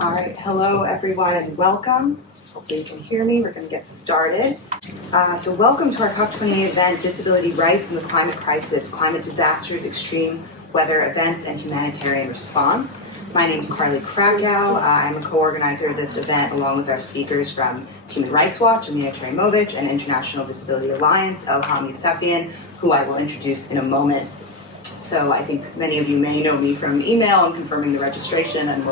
All right, hello everyone and welcome. Hopefully you can hear me. We're going to get started. So welcome to our COP28 event, Disability Rights in the Climate Crisis, Climate Disasters, Extreme Weather Events, and Humanitarian Response. My name is Krakow. I'm a co-organizer of this event along with our speakers from Human Rights Watch, Emina, Ćerimović, and International Disability Alliance, Elham, Youssefian, who I will introduce in a moment. So I think many of you may know me from email and confirming the registration, and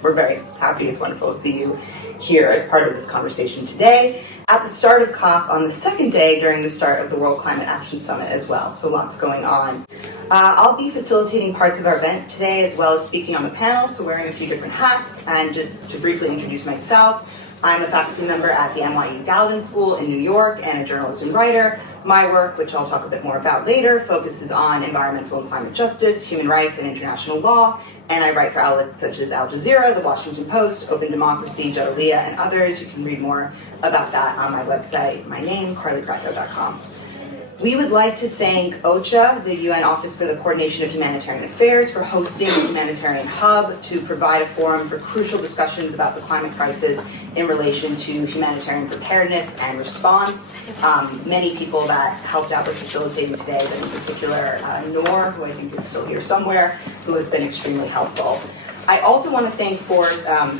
we're very happy. It's wonderful to see you here as part of this conversation today. At the start of COP on the second day during the start of the World Climate Action Summit as well, so lots going on. I'll be facilitating parts of our event today as well as speaking on the panel, so wearing a few different hats. And just to briefly introduce myself, I'm a faculty member at the NYU Gallatin School in New York and a journalist and writer. My work, which I'll talk a bit more about later, focuses on environmental and climate justice, human rights, and international law. And I write for outlets such as Al Jazeera, The Washington Post, Open Democracy, Javeria, and others. You can read more about that on my website, my name, carlykrakow.com. We would like to thank OCHA, the UN Office for the Coordination of Humanitarian Affairs, for hosting the Humanitarian Hub to provide a forum for crucial discussions about the climate crisis in relation to humanitarian preparedness and response. Many people that helped out with facilitating today, but in particular Noor, who I think is still here somewhere, who has been extremely helpful. I also want to thank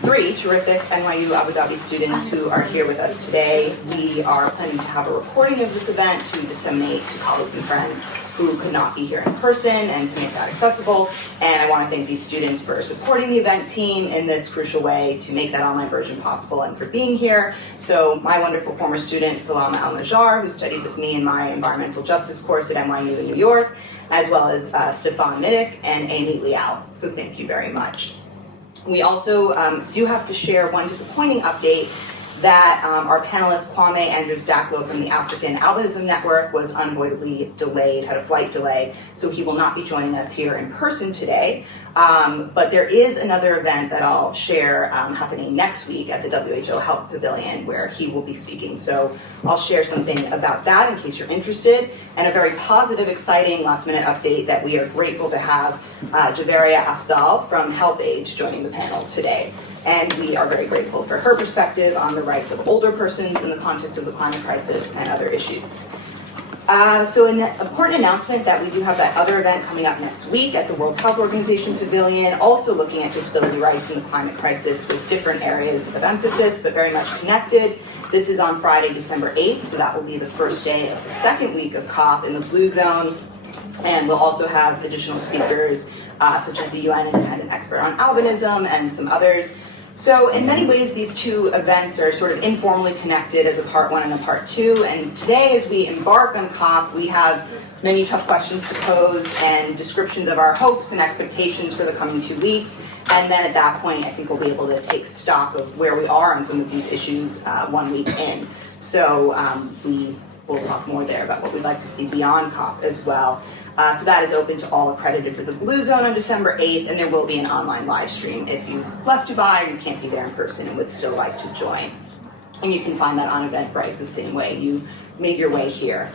three terrific NYU Abu Dhabi students who are here with us today. We are planning to have a recording of this event to disseminate to colleagues and friends who could not be here in person and to make that accessible. And I want to thank these students for supporting the event team in this crucial way to make that online version possible and for being here. So my wonderful former student, Salama Al-Najjar, who studied with me in my environmental justice course at NYU in New York, as well as Stefan Midik and Amy Liao. So thank you very much. We also do have to share one disappointing update that our panelist Kwame Andrews-Daklo from the African Ableism Network was unavoidably delayed, had a flight delay, so he will not be joining us here in person today. But there is another event that I'll share happening next week at the WHO Health Pavilion where he will be speaking. So I'll share something about that in case you're interested. And a very positive, exciting last-minute update that we are grateful to have Javeria Afzal from HelpAge joining the panel today. And we are very grateful for her perspective on the rights of older persons in the context of the climate crisis and other issues. So an important announcement that we do have that other event coming up next week at the World Health Organization Pavilion, also looking at disability rights in the climate crisis with different areas of emphasis, but very much connected. This is on Friday, December 8th, so that will be the first day of the second week of COP in the Blue Zone. And we'll also have additional speakers, such as the UN independent expert on albinism and some others. So in many ways, these two events are sort of informally connected as a part one and a part two. And today, as we embark on COP, we have many tough questions to pose and descriptions of our hopes and expectations for the coming 2 weeks. And then at that point, I think we'll be able to take stock of where we are on some of these issues 1 week in. So we will talk more there about what we'd like to see beyond COP as well. So that is open to all accredited for the Blue Zone on December 8th, and there will be an online live stream if you've left Dubai or you can't be there in person and would still like to join. And you can find that on Eventbrite the same way you made your way here.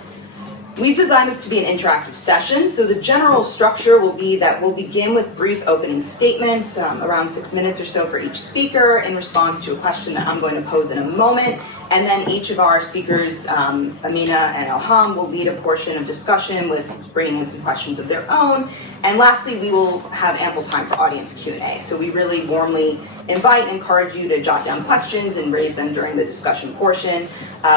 We've designed this to be an interactive session, so the general structure will be that we'll begin with brief opening statements, around 6 minutes or so for each speaker in response to a question that I'm going to pose in a moment. And then each of our speakers, Emina and Elham, will lead a portion of discussion with bringing in some questions of their own. And lastly, we will have ample time for audience Q&A. So we really warmly invite and encourage you to jot down questions and raise them during the discussion portion.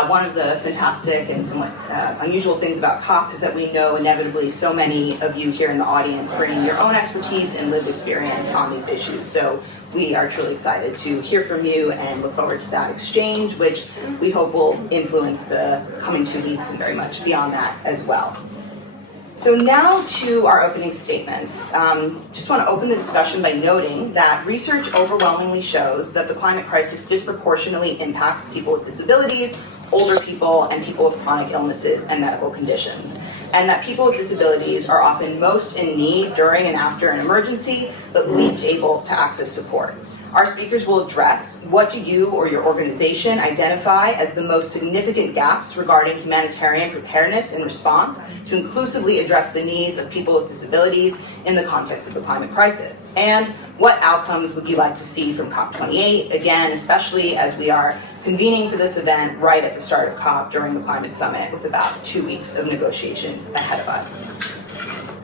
One of the fantastic and somewhat unusual things about COP is that we know inevitably so many of you here in the audience bringing your own expertise and lived experience on these issues. So we are truly excited to hear from you and look forward to that exchange, which we hope will influence the coming 2 weeks and very much beyond that as well. So now to our opening statements. Just want to open the discussion by noting that research overwhelmingly shows that the climate crisis disproportionately impacts people with disabilities, older people, and people with chronic illnesses and medical conditions. And that people with disabilities are often most in need during and after an emergency, but least able to access support. Our speakers will address what do you or your organization identify as the most significant gaps regarding humanitarian preparedness and response to inclusively address the needs of people with disabilities in the context of the climate crisis? And what outcomes would you like to see from COP28, again, especially as we are convening for this event right at the start of COP during the climate summit with about 2 weeks of negotiations ahead of us.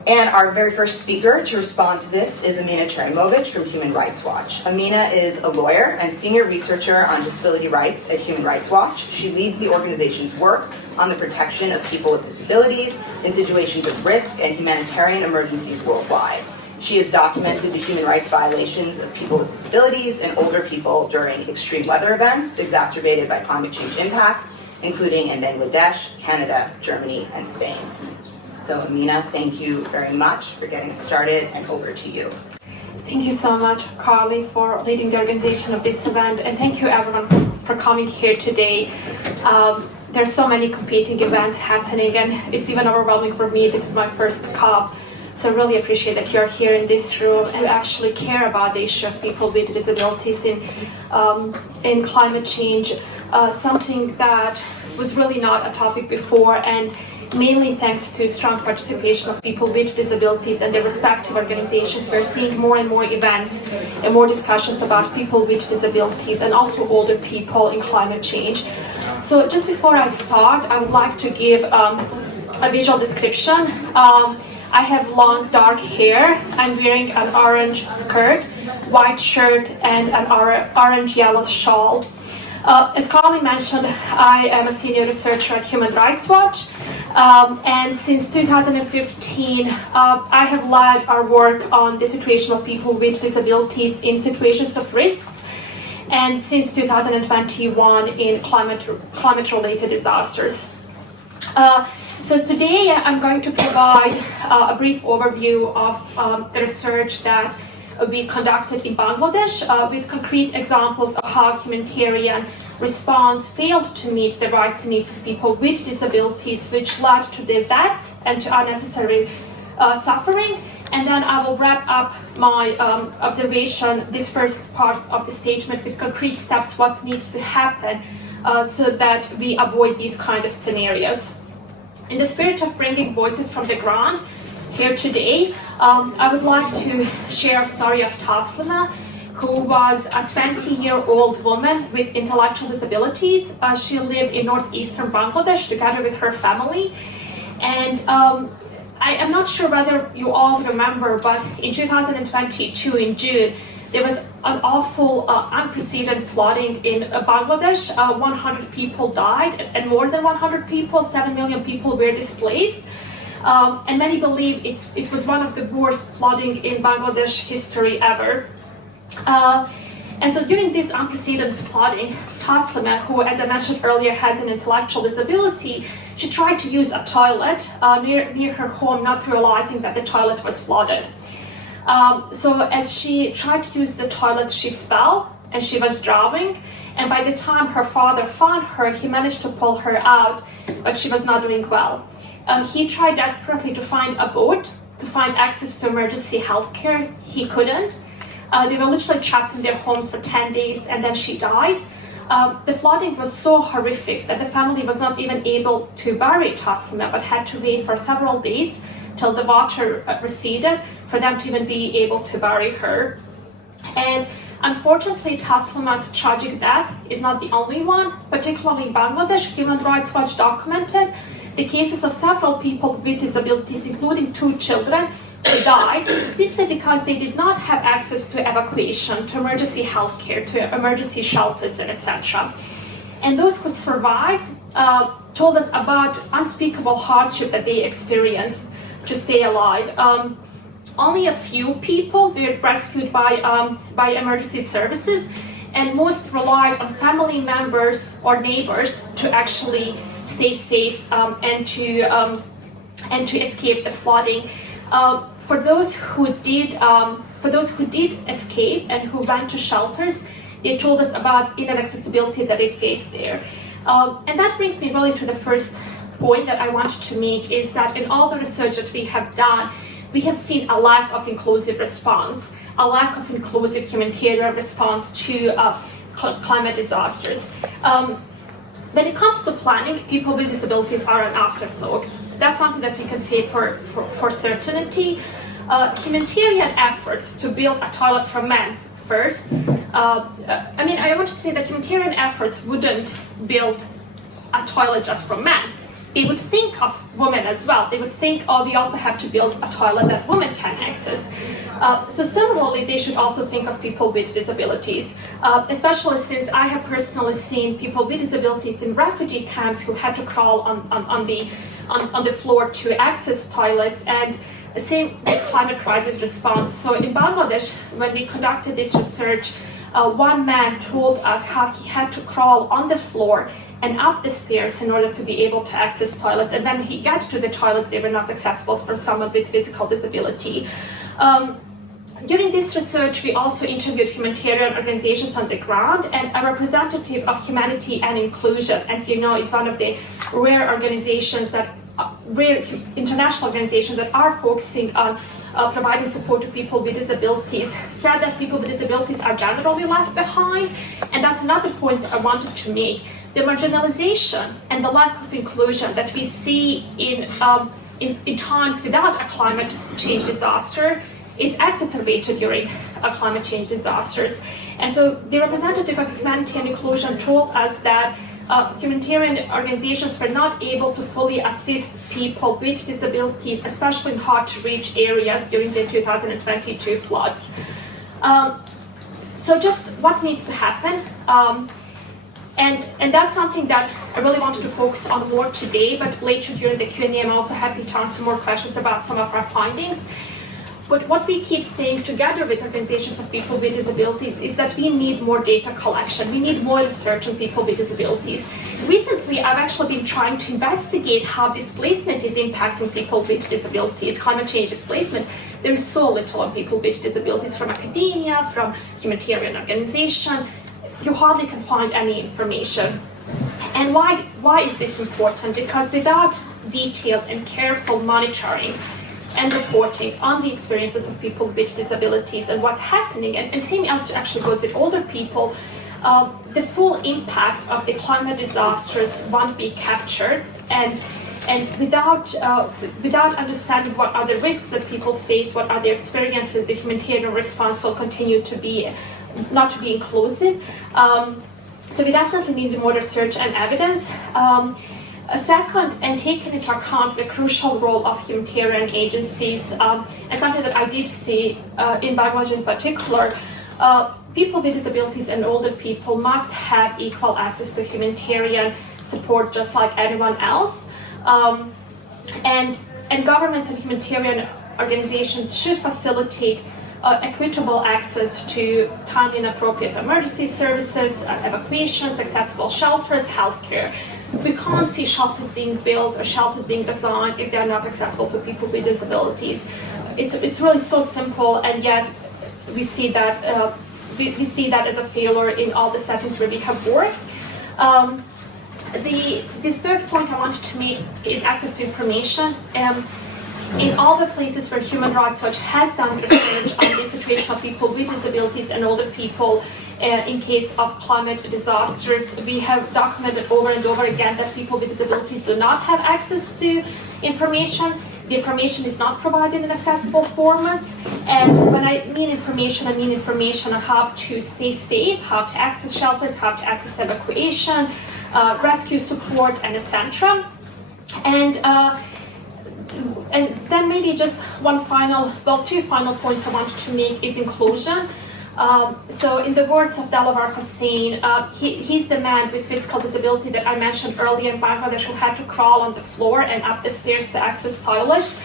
And our very first speaker to respond to this is Emina Ćerimović from Human Rights Watch. Emina is a lawyer and senior researcher on disability rights at Human Rights Watch. She leads the organization's work on the protection of people with disabilities in situations of risk and humanitarian emergencies worldwide. She has documented the human rights violations of people with disabilities and older people during extreme weather events exacerbated by climate change impacts, including in Bangladesh, Canada, Germany, and Spain. So Emina, thank you very much for getting us started, and over to you. Thank you so much, Carly, for leading the organization of this event, and thank you everyone for coming here today. There's so many competing events happening, and it's even overwhelming for me. This is my first COP, so I really appreciate that you're here in this room and actually care about the issue of people with disabilities in climate change, something that was really not a topic before, and mainly thanks to strong participation of people with disabilities and their respective organizations. We're seeing more and more events and more discussions about people with disabilities and also older people in climate change. So just before I start, I would like to give a visual description. I have long dark hair. I'm wearing an orange skirt, white shirt, and an orange-yellow shawl. As Carly mentioned, I am a senior researcher at Human Rights Watch, and since 2015, I have led our work on the situation of people with disabilities in situations of risks, and since 2021 in climate-related disasters. So today I'm going to provide a brief overview of the research that we conducted in Bangladesh with concrete examples of how humanitarian response failed to meet the rights and needs of people with disabilities, which led to their deaths and to unnecessary suffering. And then I will wrap up my observation, this first part of the statement, with concrete steps, what needs to happen so that we avoid these kind of scenarios. In the spirit of bringing voices from the ground, here today, I would like to share a story of Taslima, who was a 20-year-old woman with intellectual disabilities. She lived in northeastern Bangladesh together with her family. And I am not sure whether you all remember, but in 2022, in June, there was an awful, unprecedented flooding in Bangladesh. 100 people died, and more than 100 people, 7 million people were displaced. And many believe it was one of the worst flooding in Bangladesh history ever. And so during this unprecedented flooding, Taslima, who, as I mentioned earlier, has an intellectual disability, she tried to use a toilet near her home, not realizing that the toilet was flooded. So as she tried to use the toilet, she fell and she was drowning. And by the time her father found her, he managed to pull her out, but she was not doing well. He tried desperately to find a boat, to find access to emergency healthcare. He couldn't. They were literally trapped in their homes for 10 days, and then she died. The flooding was so horrific that the family was not even able to bury Taslima, but had to wait for several days till the water receded for them to even be able to bury her. And unfortunately, Taslima's tragic death is not the only one. Particularly in Bangladesh, Human Rights Watch documented the cases of several people with disabilities, including 2 children, who died simply because they did not have access to evacuation, to emergency healthcare, to emergency shelters, etc. And those who survived told us about unspeakable hardship that they experienced to stay alive. Only a few people were rescued by emergency services, and most relied on family members or neighbors to actually stay safe and to escape the flooding. For those who did escape and who went to shelters, they told us about inaccessibility that they faced there. And that brings me really to the first point that I wanted to make, is that in all the research that we have done, we have seen a lack of inclusive response. a lack of inclusive humanitarian response to climate disasters. When it comes to planning, people with disabilities are an afterthought. That's something that we can say for certainty. Humanitarian efforts to build a toilet for men first. I want to say that humanitarian efforts wouldn't build a toilet just for men. They would think of women as well. They would think, oh, we also have to build a toilet that women can access. So similarly, they should also think of people with disabilities, especially since I have personally seen people with disabilities in refugee camps who had to crawl on the floor to access toilets, and same with climate crisis response. So in Bangladesh, when we conducted this research, one man told us how he had to crawl on the floor and up the stairs in order to be able to access toilets. And then when he got to the toilets, they were not accessible for someone with physical disability. During this research, we also interviewed humanitarian organizations on the ground, and a representative of Humanity and Inclusion, as you know, is one of the rare international organizations that are focusing on providing support to people with disabilities, said that people with disabilities are generally left behind. And that's another point that I wanted to make. The marginalization and the lack of inclusion that we see in times without a climate change disaster is exacerbated during climate change disasters. And so the representative of Humanity and Inclusion told us that humanitarian organizations were not able to fully assist people with disabilities, especially in hard-to-reach areas during the 2022 floods. So just what needs to happen? And that's something that I really wanted to focus on more today, but later during the Q&A, I'm also happy to answer more questions about some of our findings. But what we keep saying together with organizations of people with disabilities is that we need more data collection. We need more research on people with disabilities. Recently, I've actually been trying to investigate how displacement is impacting people with disabilities, climate change displacement. There's so little on people with disabilities from academia, from humanitarian organizations. You hardly can find any information. And why is this important? Because without detailed and careful monitoring and reporting on the experiences of people with disabilities and what's happening, and same as actually goes with older people, the full impact of the climate disasters won't be captured, and without understanding what are the risks that people face, what are their experiences, the humanitarian response will continue to be not to be inclusive. So we definitely need more research and evidence. A second, and taking into account the crucial role of humanitarian agencies, and something that I did see in Bangladesh in particular, people with disabilities and older people must have equal access to humanitarian support just like anyone else. And governments and humanitarian organizations should facilitate equitable access to timely and appropriate emergency services, evacuations, accessible shelters, healthcare. We can't see shelters being built or shelters being designed if they're not accessible to people with disabilities. It's really so simple, and yet we see that as a failure in all the settings where we have worked. The third point I wanted to make is access to information. In all the places where Human Rights Watch has done research on the situation of people with disabilities and older people in case of climate disasters, we have documented over and over again that people with disabilities do not have access to information. The information is not provided in accessible formats. And when I mean information on how to stay safe, how to access shelters, how to access evacuation, rescue support, and etc. And then maybe just two final points I wanted to make is inclusion. So in the words of Delaware Hussein, he's the man with physical disability that I mentioned earlier in Bangladesh who had to crawl on the floor and up the stairs to access toilets.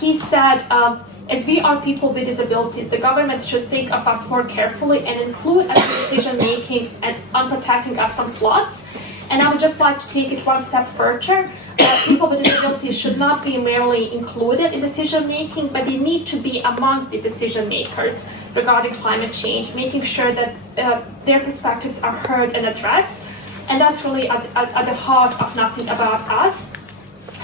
He said, as we are people with disabilities, the government should think of us more carefully and include us in decision making and on protecting us from floods. And I would just like to take it one step further. People with disabilities should not be merely included in decision making, but they need to be among the decision makers regarding climate change, making sure that their perspectives are heard and addressed. And that's really at the heart of Nothing About Us.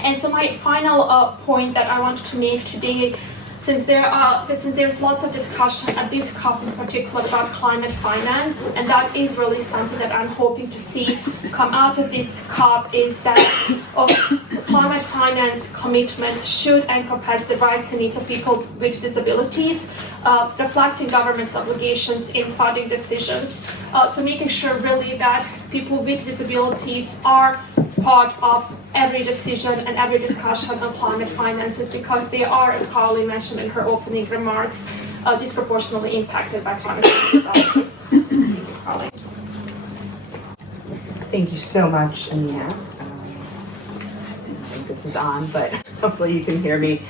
And so my final point that I wanted to make today, since there's lots of discussion at this COP in particular about climate finance, and that is really something that I'm hoping to see come out of this COP, is that climate finance commitments should encompass the rights and needs of people with disabilities, reflecting government's obligations in funding decisions. So making sure really that people with disabilities are part of every decision and every discussion on climate finances, because they are, as Carly mentioned in her opening remarks, disproportionately impacted by climate change disasters. Thank you, Carly. Thank you so much, Emina. I think this is on, but hopefully you can hear me.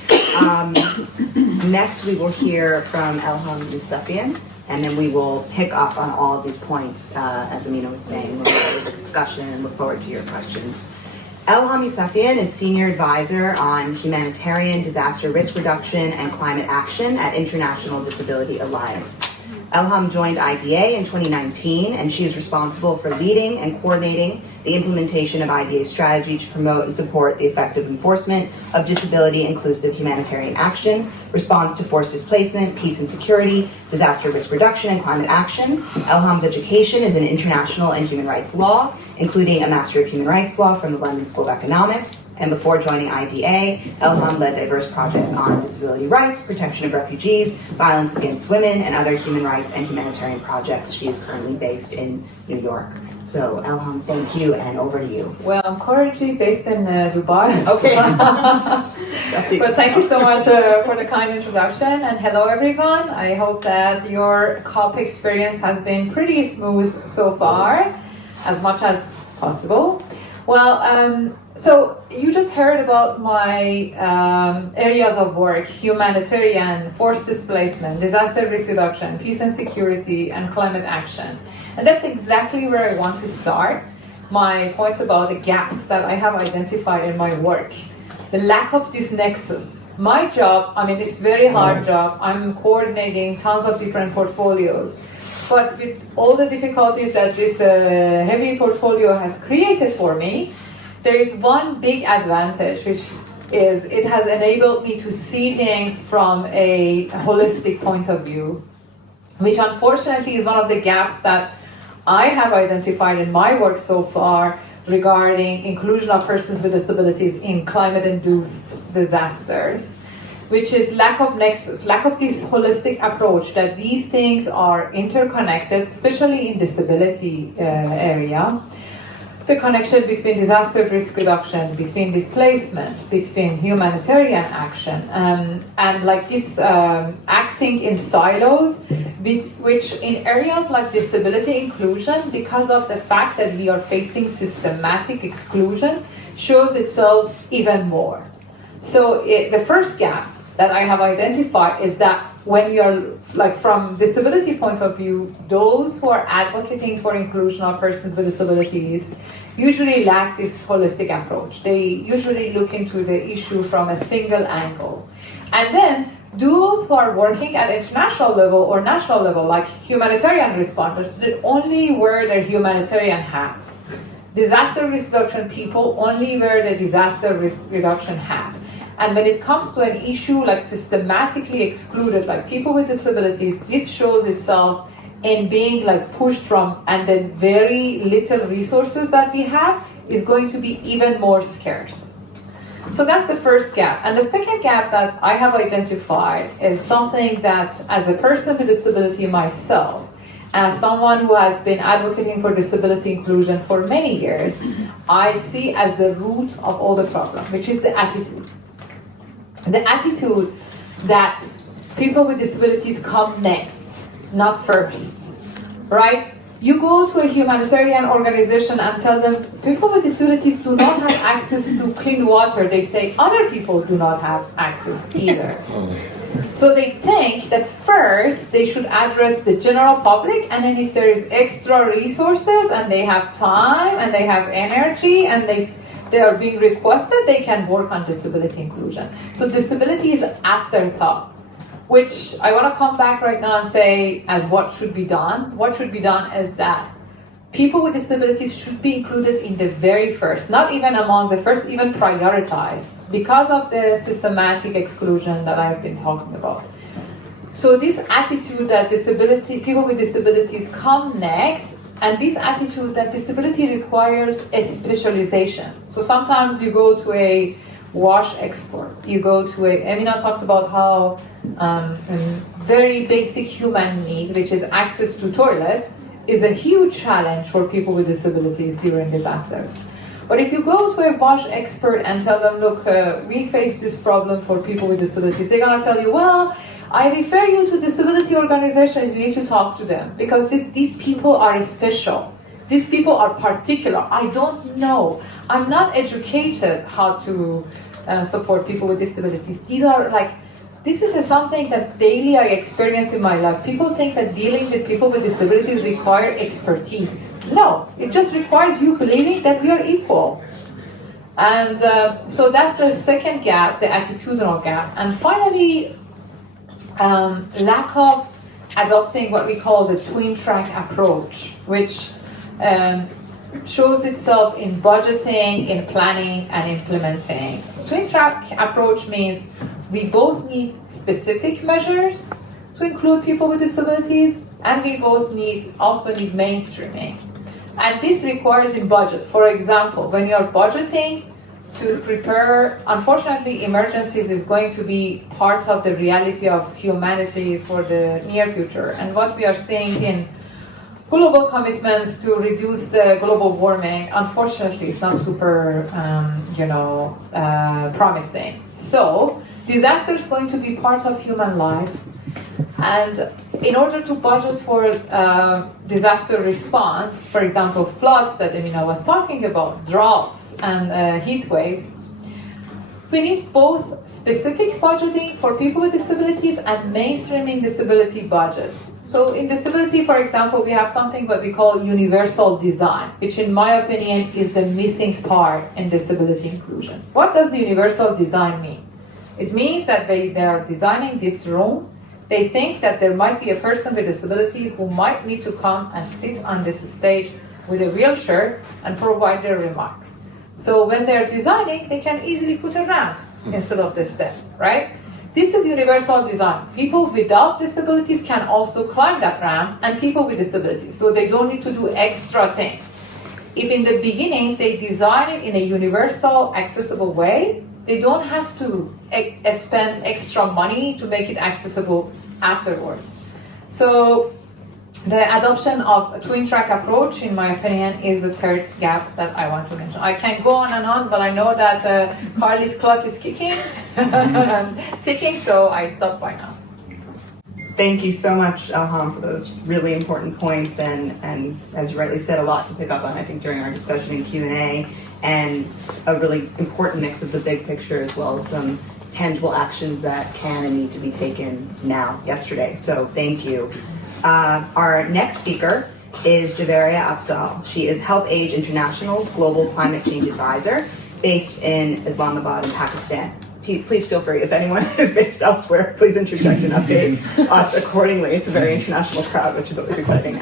Next, we will hear from Elham Youssefian, and then we will pick up on all of these points, as Emina was saying. We'll go to the discussion and look forward to your questions. Elham Youssefian is Senior Advisor on Humanitarian Disaster Risk Reduction and Climate Action at International Disability Alliance. Elham joined IDA in 2019, and she is responsible for leading and coordinating the implementation of IDA's strategy to promote and support the effective enforcement of disability-inclusive humanitarian action, response to forced displacement, peace and security, disaster risk reduction, and climate action. Elham's education is in international and human rights law, including a Master of Human Rights Law from the London School of Economics. And before joining IDA, Elham led diverse projects on disability rights, protection of refugees, violence against women, and other human rights and humanitarian projects. She is currently based in New York. So Elham, thank you, and over to you. Well, I'm currently based in Dubai. Okay. But thank you so much for the kind introduction, and hello everyone. I hope that your COP experience has been pretty smooth so far, as much as possible. Well, so you just heard about my areas of work: humanitarian, forced displacement, disaster risk reduction, peace and security, and climate action. And that's exactly where I want to start. My points about the gaps that I have identified in my work. The lack of this nexus. My job, I mean, it's a very hard job. I'm coordinating tons of different portfolios. But with all the difficulties that this heavy portfolio has created for me, there is one big advantage, which is it has enabled me to see things from a holistic point of view, which unfortunately is one of the gaps that I have identified in my work so far regarding inclusion of persons with disabilities in climate-induced disasters, which is lack of nexus, lack of this holistic approach that these things are interconnected, especially in disability area. The connection between disaster risk reduction, between displacement, between humanitarian action, and like this acting in silos, which in areas like disability inclusion, because of the fact that we are facing systematic exclusion, shows itself even more. So the first gap that I have identified is that when we are, like from disability point of view, those who are advocating for inclusion of persons with disabilities usually lack this holistic approach. They usually look into the issue from a single angle. And then those who are working at international level or national level, like humanitarian responders, they only wear their humanitarian hat. Disaster risk reduction people only wear the disaster risk reduction hat. And when it comes to an issue like systematically excluded, like people with disabilities, this shows itself in being like pushed from, and the very little resources that we have is going to be even more scarce. So that's the first gap. And the second gap that I have identified is something that, as a person with disability myself, and as someone who has been advocating for disability inclusion for many years, I see as the root of all the problem, which is the attitude. The attitude that people with disabilities come next, not first, right? You go to a humanitarian organization and tell them people with disabilities do not have access to clean water. They say other people do not have access either. So they think that first they should address the general public, and then if there is extra resources and they have time and they have energy and they are being requested, they can work on disability inclusion. So disability is afterthought, which I want to come back right now and say as what should be done. What should be done is that people with disabilities should be included in the very first, not even among the first, even prioritized because of the systematic exclusion that I've been talking about. So this attitude that people with disabilities come next, and this attitude that disability requires a specialization. So sometimes you go to a wash expert, Emina talks about how a very basic human need, which is access to toilet, is a huge challenge for people with disabilities during disasters. But if you go to a wash expert and tell them, look, we face this problem for people with disabilities, they're gonna tell you, well, I refer you to disability organizations, you need to talk to them because these people are special. These people are particular. I don't know. I'm not educated how to support people with disabilities. This is something that daily I experience in my life. People think that dealing with people with disabilities require expertise. No, it just requires you believing that we are equal. And so that's the second gap, the attitudinal gap. And finally, lack of adopting what we call the twin track approach, which shows itself in budgeting, in planning, and implementing. Twin track approach means we both need specific measures to include people with disabilities, and we both also need mainstreaming. And this requires in budget. For example, when you're budgeting to prepare, unfortunately, emergencies is going to be part of the reality of humanity for the near future. And what we are seeing in global commitments to reduce the global warming, unfortunately, is not super, promising. So, disaster is going to be part of human life. And in order to budget for disaster response, for example, floods that Emina was talking about, droughts and heat waves, we need both specific budgeting for people with disabilities and mainstreaming disability budgets. So in disability, for example, we have something what we call universal design, which in my opinion is the missing part in disability inclusion. What does universal design mean? It means that they are designing this room. They think that there might be a person with disability who might need to come and sit on this stage with a wheelchair and provide their remarks. So when they're designing, they can easily put a ramp instead of the step, right? This is universal design. People without disabilities can also climb that ramp, and people with disabilities, so they don't need to do extra things. If in the beginning they design it in a universal, accessible way, they don't have to spend extra money to make it accessible afterwards. So the adoption of a twin track approach, in my opinion, is the third gap that I want to mention. I can go on and on, but I know that Carly's clock is ticking, so I stop by now. Thank you so much, Elham, for those really important points, and as you rightly said, a lot to pick up on, I think, during our discussion in Q&A, and a really important mix of the big picture as well as some tangible actions that can and need to be taken now, yesterday. So thank you. Our next speaker is Javeria Afzal. She is HelpAge International's Global Climate Change Advisor based in Islamabad in Pakistan. Please feel free, if anyone is based elsewhere, please interject and update us accordingly. It's a very international crowd, which is always exciting.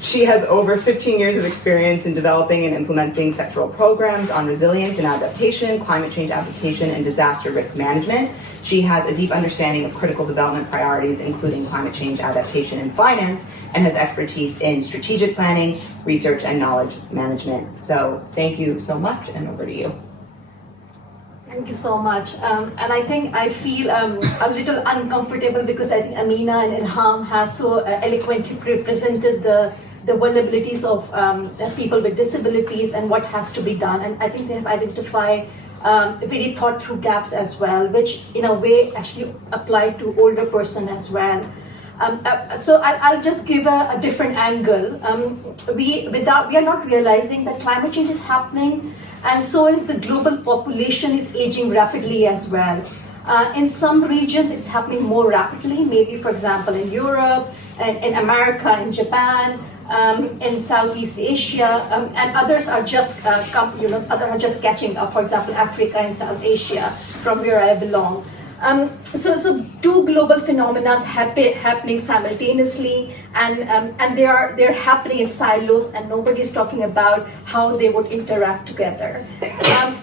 She has over 15 years of experience in developing and implementing sectoral programs on resilience and adaptation, climate change adaptation, and disaster risk management. She has a deep understanding of critical development priorities, including climate change adaptation and finance, and has expertise in strategic planning, research, and knowledge management. So thank you so much, and over to you. Thank you so much. And I think I feel a little uncomfortable because I think Emina and Elham has so eloquently represented the vulnerabilities of people with disabilities and what has to be done. And I think they have identified very thought through gaps as well, which in a way actually apply to older person as well. So I'll just give a different angle. We are not realizing that climate change is happening, and so is the global population is aging rapidly as well. In some regions, it's happening more rapidly. Maybe, for example, in Europe, and in America, in Japan, in Southeast Asia, and others are just others are just catching up. For example, Africa and South Asia, from where I belong. So two global phenomena happening simultaneously, and they're happening in silos, and nobody's talking about how they would interact together.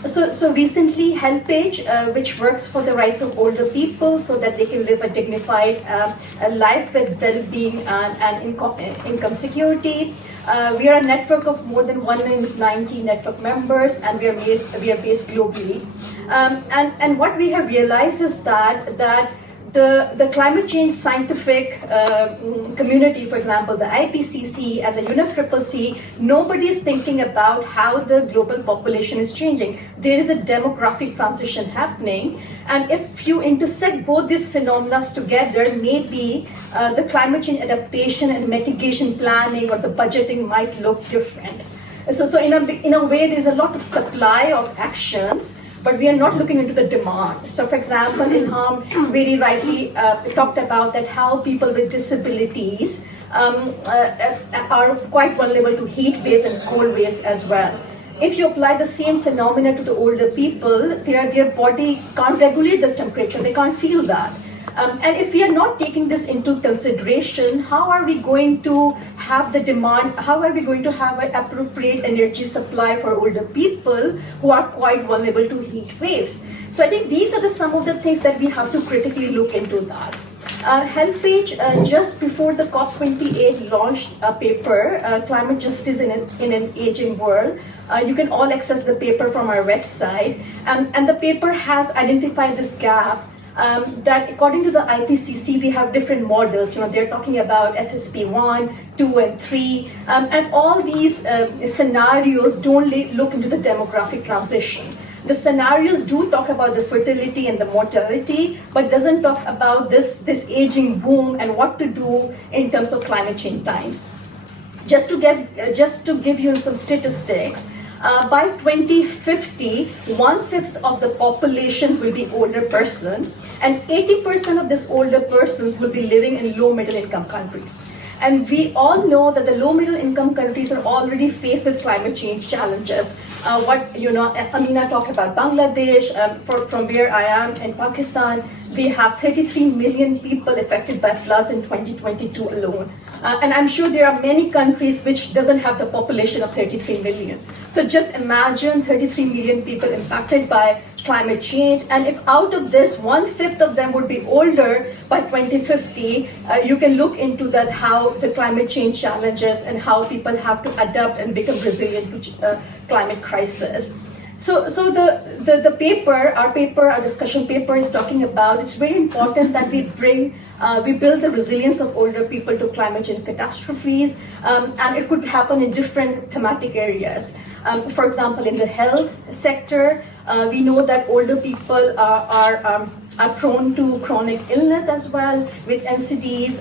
So recently, HelpAge, which works for the rights of older people so that they can live a dignified life with well-being and income security. We are a network of more than 190 network members, and we are based globally. And what we have realized is that the climate change scientific community, for example, the IPCC and the UNFCCC, nobody is thinking about how the global population is changing. There is a demographic transition happening, and if you intersect both these phenomena together, maybe the climate change adaptation and mitigation planning or the budgeting might look different. So in a way, there's a lot of supply of actions, but we are not looking into the demand. So for example, Elham very rightly talked about that how people with disabilities are quite vulnerable to heat waves and cold waves as well. If you apply the same phenomena to the older people, their body can't regulate this temperature, they can't feel that. And if we are not taking this into consideration, how are we going to have the demand, how are we going to have an appropriate energy supply for older people who are quite vulnerable to heat waves? So I think these are some of the things that we have to critically look into that. HelpAge, just before the COP28 launched a paper, Climate Justice in an Aging World. You can all access the paper from our website. And the paper has identified this gap that according to the IPCC, we have different models. They're talking about SSP 1, 2, and 3. And all these scenarios don't look into the demographic transition. The scenarios do talk about the fertility and the mortality, but doesn't talk about this aging boom and what to do in terms of climate change times. Just to give you some statistics, by 2050, 1/5 of the population will be older person, and 80% of these older persons will be living in low middle income countries. And we all know that the low middle income countries are already faced with climate change challenges. Emina talked about Bangladesh. From where I am in Pakistan, we have 33 million people affected by floods in 2022 alone. And I'm sure there are many countries which doesn't have the population of 33 million. So just imagine 33 million people impacted by climate change. And if out of this, 1/5 of them would be older by 2050, you can look into that, how the climate change challenges and how people have to adapt and become resilient to climate crisis. So the paper, our discussion paper is talking about, it's very important that we build the resilience of older people to climate change catastrophes, and it could happen in different thematic areas. For example, in the health sector, we know that older people are prone to chronic illness as well, with NCDs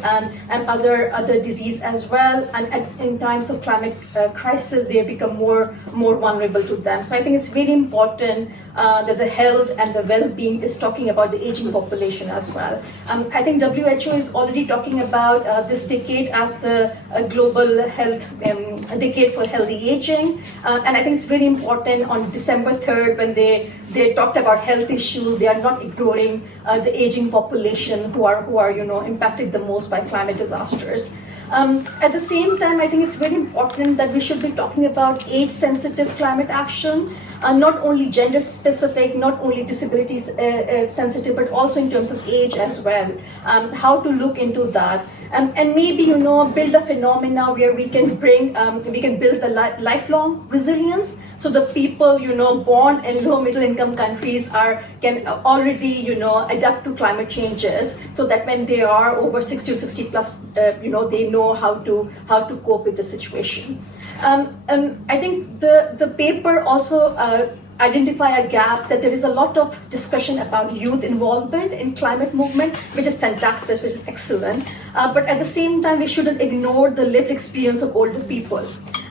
and other disease as well. And in times of climate crisis, they become more vulnerable to them. So I think it's very important that the health and the well-being is talking about the aging population as well. I think WHO is already talking about this decade as the global health decade for healthy aging. And I think it's very important on December 3rd when they talked about health issues, they are not ignoring the aging population who are impacted the most by climate disasters. At the same time, I think it's very important that we should be talking about age-sensitive climate action, not only gender-specific, not only disabilities sensitive, but also in terms of age as well. How to look into that, and maybe build a phenomena where we can build the lifelong resilience. So the people born in low middle income countries can already adapt to climate changes, so that when they are over 60 or 60 plus, they know how to cope with the situation. I think the paper also identify a gap, that there is a lot of discussion about youth involvement in climate movement, which is fantastic, which is excellent. But at the same time, we shouldn't ignore the lived experience of older people.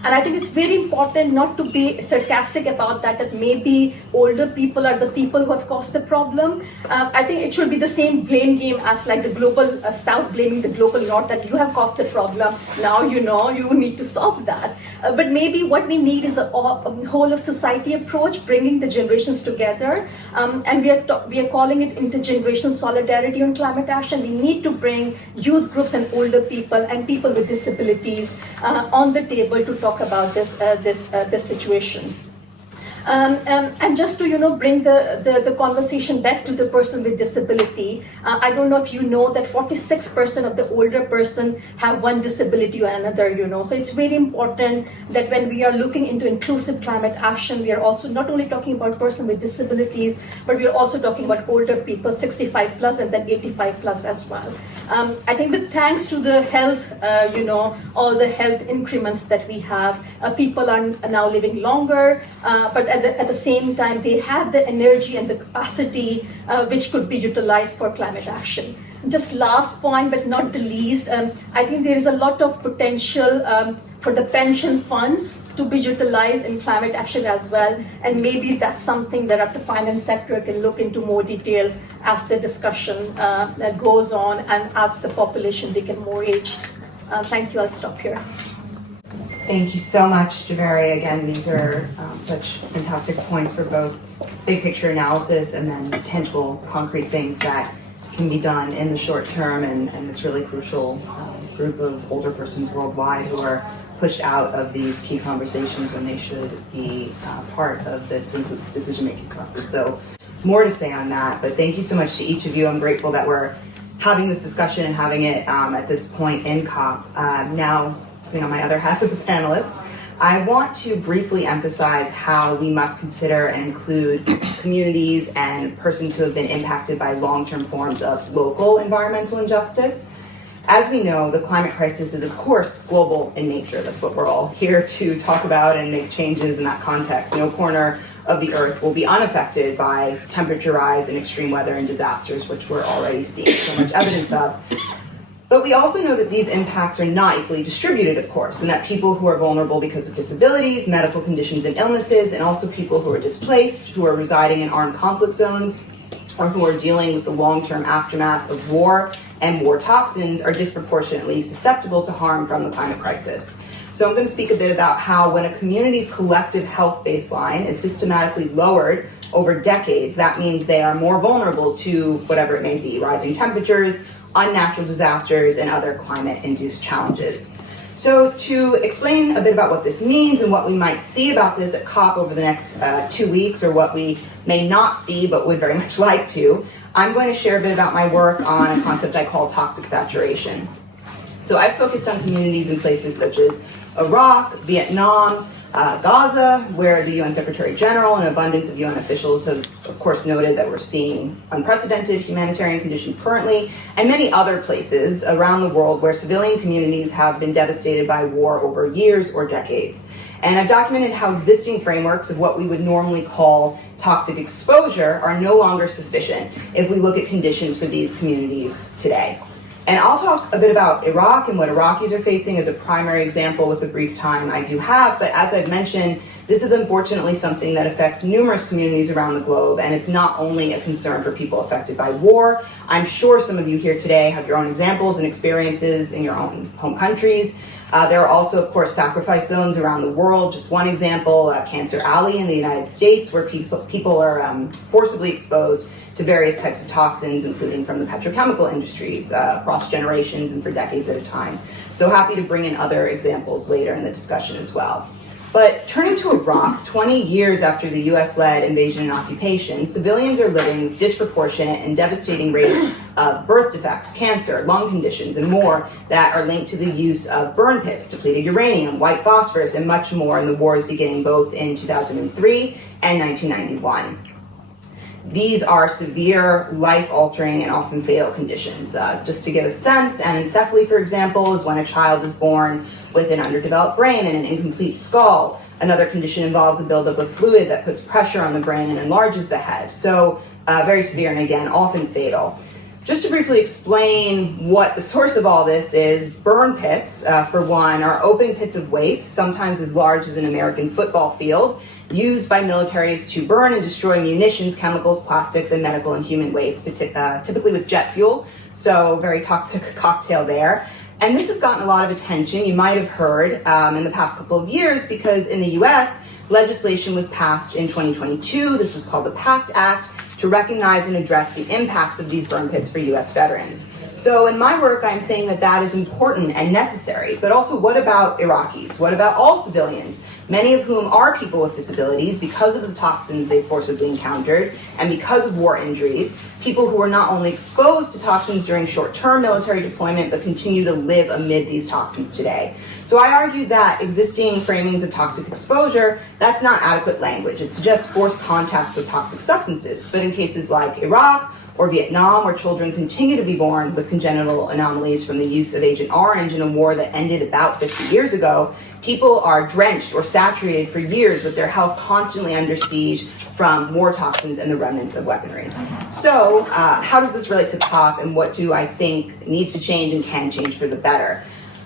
And I think it's very important not to be sarcastic about that maybe older people are the people who have caused the problem. I think it should be the same blame game as like the global South blaming the global North, that you have caused the problem, now you know you need to solve that. But maybe what we need is a whole of society approach, bringing the generations together. And we are calling it intergenerational solidarity on climate action. We need to bring youth groups and older people and people with disabilities on the table to talk about this situation. And just to bring the conversation back to the person with disability, I don't know if you know that 46% of the older person have one disability or another, so it's very important that when we are looking into inclusive climate action, we are also not only talking about person with disabilities, but we are also talking about older people, 65 plus and then 85 plus as well. I think with thanks to the health, all the health increments that we have, people are now living longer, but at the same time, they have the energy and the capacity which could be utilized for climate action. Just last point, but not the least, I think there is a lot of potential for the pension funds to be utilized in climate action as well. And maybe that's something that the finance sector can look into more detail as the discussion goes on and as the population become more aged. Thank you, I'll stop here. Thank you so much, Javeria. Again, these are such fantastic points for both big picture analysis and then tangible, concrete things that can be done in the short term, and this really crucial group of older persons worldwide who are pushed out of these key conversations when they should be part of this inclusive decision-making process. So more to say on that, but thank you so much to each of you. I'm grateful that we're having this discussion and having it at this point in COP. Now, my other half as a panelist, I want to briefly emphasize how we must consider and include communities and persons who have been impacted by long-term forms of local environmental injustice. As we know, the climate crisis is, of course, global in nature. That's what we're all here to talk about and make changes in that context. No corner of the Earth will be unaffected by temperature rise and extreme weather and disasters, which we're already seeing so much evidence of. But we also know that these impacts are not equally distributed, of course, and that people who are vulnerable because of disabilities, medical conditions and illnesses, and also people who are displaced, who are residing in armed conflict zones, or who are dealing with the long-term aftermath of war and war toxins, are disproportionately susceptible to harm from the climate crisis. So I'm going to speak a bit about how when a community's collective health baseline is systematically lowered over decades, that means they are more vulnerable to whatever it may be, rising temperatures, unnatural disasters, and other climate-induced challenges. So to explain a bit about what this means and what we might see about this at COP over the next 2 weeks, or what we may not see but would very much like to, I'm going to share a bit about my work on a concept I call toxic saturation. So I've focused on communities in places such as Iraq, Vietnam, Gaza, where the UN Secretary General and an abundance of UN officials have, of course, noted that we're seeing unprecedented humanitarian conditions currently, and many other places around the world where civilian communities have been devastated by war over years or decades. And I've documented how existing frameworks of what we would normally call toxic exposure are no longer sufficient if we look at conditions for these communities today. And I'll talk a bit about Iraq and what Iraqis are facing as a primary example with the brief time I do have, but as I've mentioned, this is unfortunately something that affects numerous communities around the globe, and it's not only a concern for people affected by war. I'm sure some of you here today have your own examples and experiences in your own home countries. There are also, of course, sacrifice zones around the world. Just one example, Cancer Alley in the United States, where people are forcibly exposed to various types of toxins, including from the petrochemical industries, across generations and for decades at a time. So happy to bring in other examples later in the discussion as well. But turning to Iraq, 20 years after the US-led invasion and occupation, civilians are living with disproportionate and devastating rates of birth defects, cancer, lung conditions, and more that are linked to the use of burn pits, depleted uranium, white phosphorus, and much more in the wars beginning both in 2003 and 1991. These are severe, life-altering, and often fatal conditions. Just to give a sense, anencephaly, for example, is when a child is born with an underdeveloped brain and an incomplete skull. Another condition involves a buildup of fluid that puts pressure on the brain and enlarges the head. So very severe and, again, often fatal. Just to briefly explain what the source of all this is, burn pits, for one, are open pits of waste, sometimes as large as an American football field, used by militaries to burn and destroy munitions, chemicals, plastics, and medical and human waste, typically with jet fuel, so very toxic cocktail there. And this has gotten a lot of attention, you might have heard, in the past couple of years, because in the US, legislation was passed in 2022, this was called the PACT Act, to recognize and address the impacts of these burn pits for US veterans. So in my work, I'm saying that that is important and necessary, but also what about Iraqis? What about all civilians? Many of whom are people with disabilities because of the toxins they forcibly encountered and because of war injuries, people who are not only exposed to toxins during short-term military deployment, but continue to live amid these toxins today. So I argue that existing framings of toxic exposure, that's not adequate language. It suggests forced contact with toxic substances. But in cases like Iraq or Vietnam, where children continue to be born with congenital anomalies from the use of Agent Orange in a war that ended about 50 years ago, people are drenched or saturated for years with their health constantly under siege from war toxins and the remnants of weaponry. So how does this relate to COP, and what do I think needs to change and can change for the better?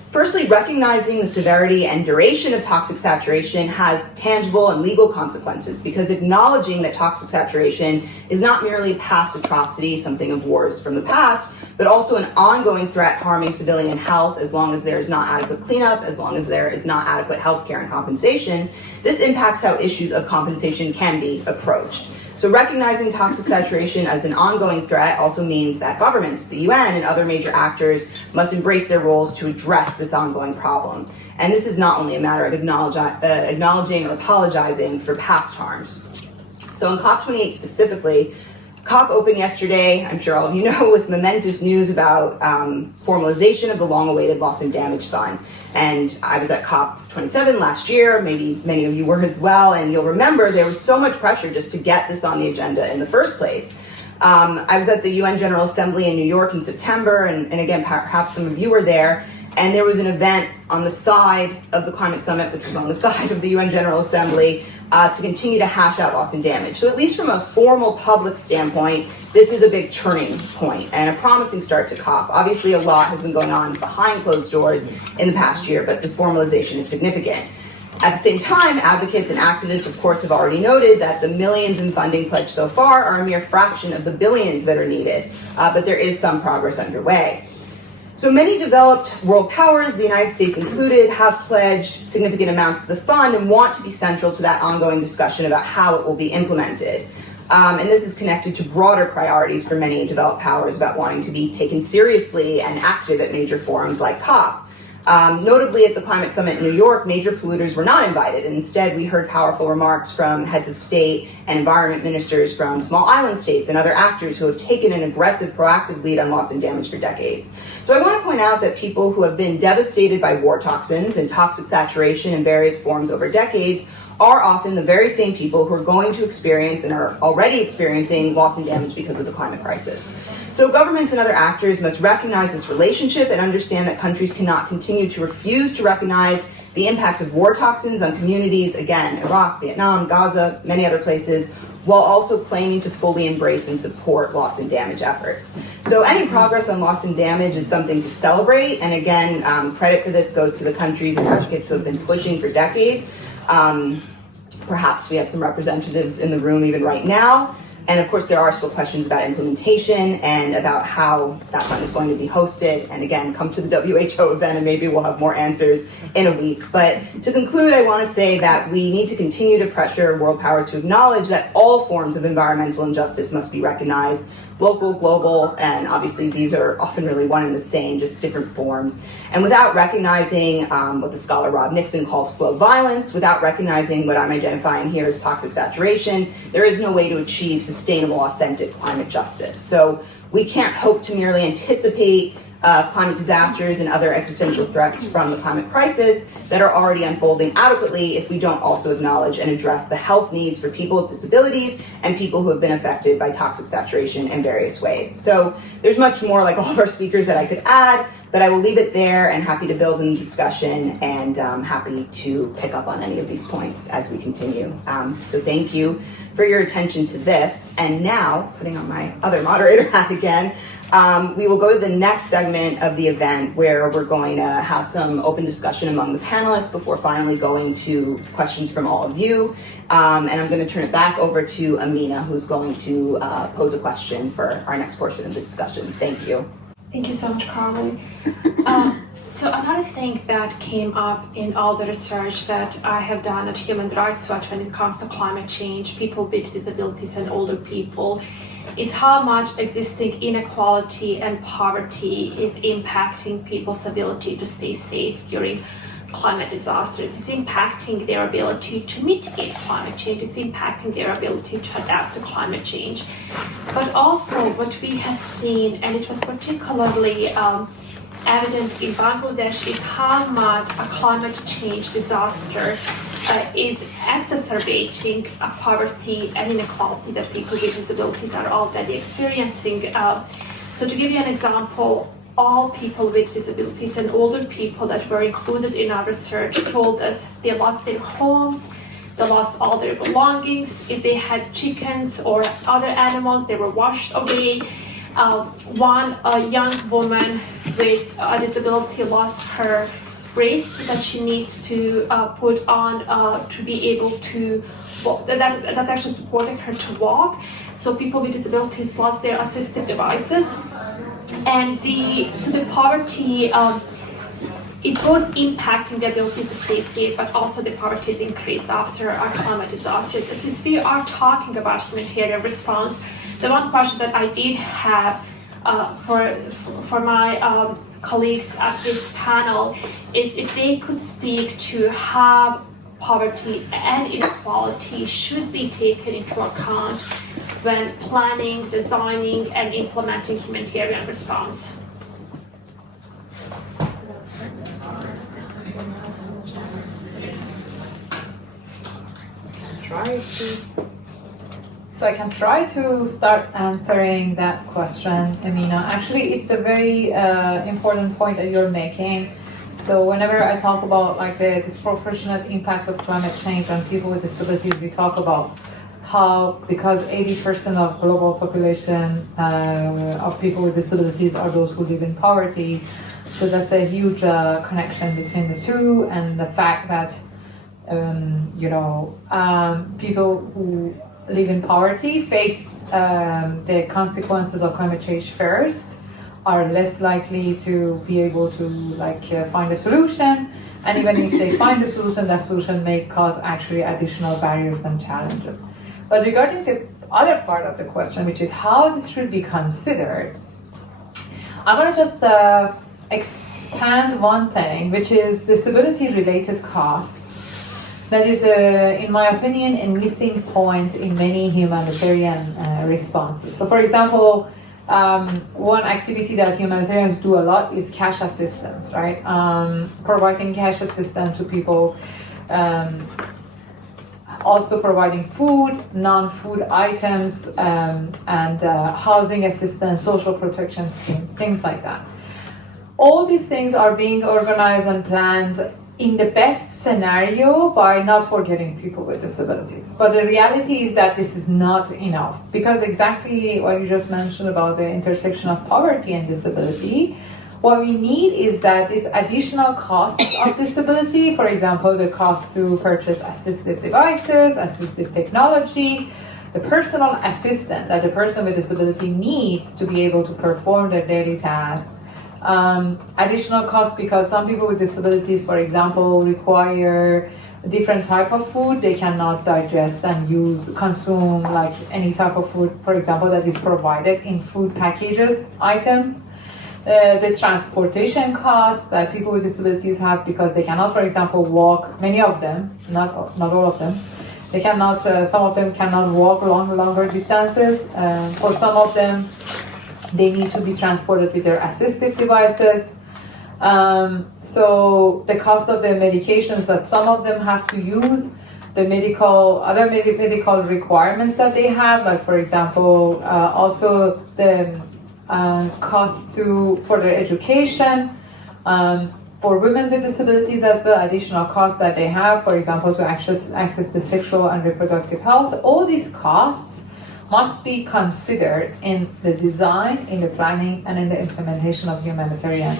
Firstly, recognizing the severity and duration of toxic saturation has tangible and legal consequences, because acknowledging that toxic saturation is not merely a past atrocity, something of wars from the past, but also an ongoing threat harming civilian health as long as there is not adequate cleanup, as long as there is not adequate health care and compensation, this impacts how issues of compensation can be approached. So recognizing toxic saturation as an ongoing threat also means that governments, the UN, and other major actors must embrace their roles to address this ongoing problem. And this is not only a matter of acknowledging or apologizing for past harms. So in COP28 specifically, COP opened yesterday, I'm sure all of you know, with momentous news about formalization of the long-awaited Loss and Damage Fund. And I was at COP27 last year, maybe many of you were as well, and you'll remember there was so much pressure just to get this on the agenda in the first place. I was at the UN General Assembly in New York in September, and again, perhaps some of you were there, and there was an event on the side of the Climate Summit, which was on the side of the UN General Assembly, to continue to hash out loss and damage. So at least from a formal public standpoint, this is a big turning point and a promising start to COP. Obviously, a lot has been going on behind closed doors in the past year, but this formalization is significant. At the same time, advocates and activists, of course, have already noted that the millions in funding pledged so far are a mere fraction of the billions that are needed, but there is some progress underway. So many developed world powers, the United States included, have pledged significant amounts to the fund and want to be central to that ongoing discussion about how it will be implemented. And this is connected to broader priorities for many developed powers about wanting to be taken seriously and active at major forums like COP. Notably at the Climate Summit in New York, major polluters were not invited, and instead we heard powerful remarks from heads of state and environment ministers from small island states and other actors who have taken an aggressive, proactive lead on loss and damage for decades. So I want to point out that people who have been devastated by war toxins and toxic saturation in various forms over decades are often the very same people who are going to experience and are already experiencing loss and damage because of the climate crisis. So governments and other actors must recognize this relationship and understand that countries cannot continue to refuse to recognize the impacts of war toxins on communities, again, Iraq, Vietnam, Gaza, many other places, while also claiming to fully embrace and support loss and damage efforts. So any progress on loss and damage is something to celebrate, and again, credit for this goes to the countries and advocates who have been pushing for decades. Perhaps we have some representatives in the room even right now. And of course, there are still questions about implementation and about how that fund is going to be hosted. And again, come to the WHO event and maybe we'll have more answers in a week. But to conclude, I want to say that we need to continue to pressure world powers to acknowledge that all forms of environmental injustice must be recognized, local, global, and obviously these are often really one and the same, just different forms. And without recognizing what the scholar Rob Nixon calls slow violence, without recognizing what I'm identifying here as toxic saturation, there is no way to achieve sustainable, authentic climate justice. So we can't hope to merely anticipate climate disasters and other existential threats from the climate crisis that are already unfolding adequately if we don't also acknowledge and address the health needs for people with disabilities and people who have been affected by toxic saturation in various ways. So there's much more, like all of our speakers, that I could add, but I will leave it there and happy to build in the discussion and happy to pick up on any of these points as we continue. So thank you for your attention to this. And now, putting on my other moderator hat again, We will go to the next segment of the event where we're going to have some open discussion among the panelists before finally going to questions from all of you. And I'm going to turn it back over to Emina, who's going to pose a question for our next portion of the discussion. Thank you. Thank you so much, Carly. So another thing that came up in all the research that I have done at Human Rights Watch when it comes to climate change, people with disabilities and older people, is how much existing inequality and poverty is impacting people's ability to stay safe during climate disasters. It's impacting their ability to mitigate climate change. It's impacting their ability to adapt to climate change. But also what we have seen, and it was particularly evident in Bangladesh, is how much a climate change disaster is exacerbating poverty and inequality that people with disabilities are already experiencing. So to give you an example, all people with disabilities and older people that were included in our research told us they lost their homes, they lost all their belongings. If they had chickens or other animals, they were washed away. One young woman with a disability lost her brace that she needs to put on to be able to walk. That's actually supporting her to walk. So people with disabilities lost their assistive devices. And the poverty is both impacting the ability to stay safe, but also the poverty is increased after our climate disasters. And since we are talking about humanitarian response, the one question that I did have for my colleagues at this panel is if they could speak to how poverty and inequality should be taken into account when planning, designing, and implementing humanitarian response. So I can try to start answering that question, Emina. Actually, it's a very important point that you're making. So whenever I talk about like the disproportionate impact of climate change on people with disabilities, we talk about how, because 80% of global population of people with disabilities are those who live in poverty, so that's a huge connection between the two, and the fact that people who live in poverty face the consequences of climate change first, are less likely to be able to find a solution, and even if they find a solution, that solution may cause actually additional barriers and challenges. But regarding the other part of the question, which is how this should be considered, I want to just expand one thing, which is disability-related costs. That is, in my opinion, a missing point in many humanitarian responses. So, for example, one activity that humanitarians do a lot is cash assistance, right? Providing cash assistance to people, also providing food, non-food items, and housing assistance, social protection schemes, things like that. All these things are being organized and planned in the best scenario by not forgetting people with disabilities. But the reality is that this is not enough, because exactly what you just mentioned about the intersection of poverty and disability, what we need is that these additional costs of disability, for example, the cost to purchase assistive devices, assistive technology, the personal assistant that the person with disability needs to be able to perform their daily tasks, additional costs because some people with disabilities, for example, require a different type of food. They cannot digest and consume like any type of food, for example, that is provided in food packages, items. The transportation costs that people with disabilities have because they cannot, for example, walk, many of them, not all of them, they cannot, some of them cannot walk longer distances. For some of them, they need to be transported with their assistive devices. So the cost of the medications that some of them have to use, the other medical requirements that they have, like for example, also the cost for their education, for women with disabilities as well, additional costs that they have, for example, to access to sexual and reproductive health. All these costs must be considered in the design, in the planning, and in the implementation of humanitarian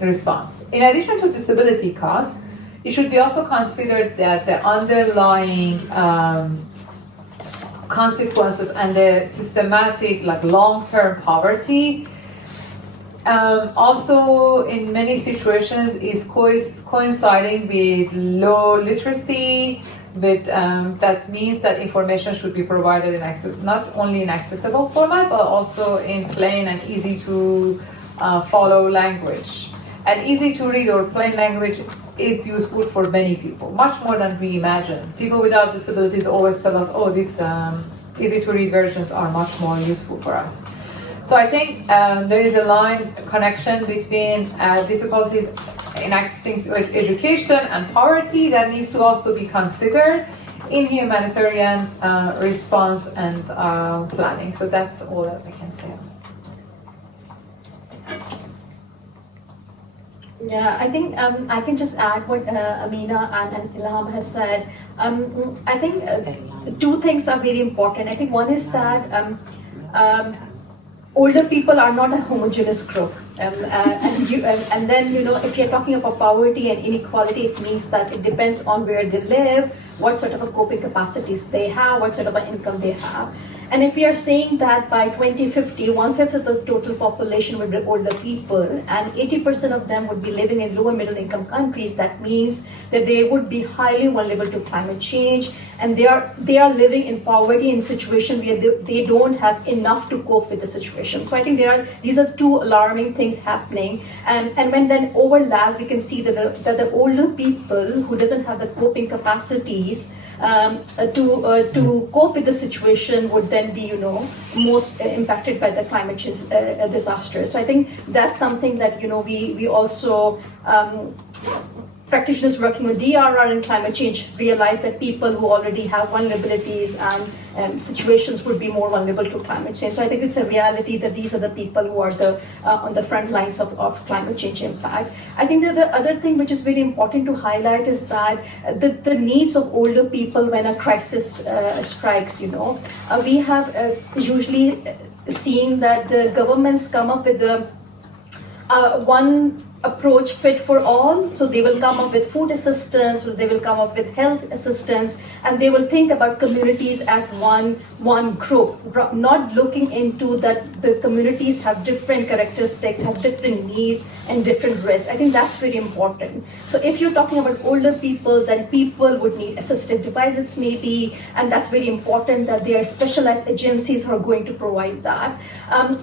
response. In addition to disability costs, it should be also considered that the underlying consequences and the systematic, like long-term poverty, also in many situations is coinciding with low literacy. With that means that information should be provided in not only in accessible format, but also in plain and easy to follow language. And easy to read or plain language is useful for many people, much more than we imagine. People without disabilities always tell us, oh, these easy to read versions are much more useful for us. So I think there is a line connection between difficulties in accessing to education and poverty that needs to also be considered in humanitarian response and planning. So that's all that I can say. Yeah, I think I can just add what Emina and Elham has said. I think two things are very important. I think one is that older people are not a homogeneous group. And then, if you're talking about poverty and inequality, it means that it depends on where they live, what sort of a coping capacities they have, what sort of an income they have. And if we are saying that by 2050, 1/5 of the total population will be older people, and 80% of them would be living in lower middle income countries, that means that they would be highly vulnerable to climate change, and they are living in poverty in situation where they don't have enough to cope with the situation. So I think these are two alarming things happening, and when then overlap, we can see that the older people who doesn't have the coping capacities to cope with the situation would then be, most impacted by the climate change disasters. So I think that's something that, we also practitioners working with DRR and climate change realize that people who already have vulnerabilities and situations would be more vulnerable to climate change. So I think it's a reality that these are the people who are on the front lines of climate change impact. I think that the other thing which is very important to highlight is that the needs of older people when a crisis strikes, we have usually seen that the governments come up with one approach fit for all. So they will come up with food assistance, or they will come up with health assistance, and they will think about communities as one group, not looking into that the communities have different characteristics, have different needs and different risks. I think that's very important. So if you're talking about older people, then people would need assistive devices maybe, and that's very important that there are specialized agencies who are going to provide that.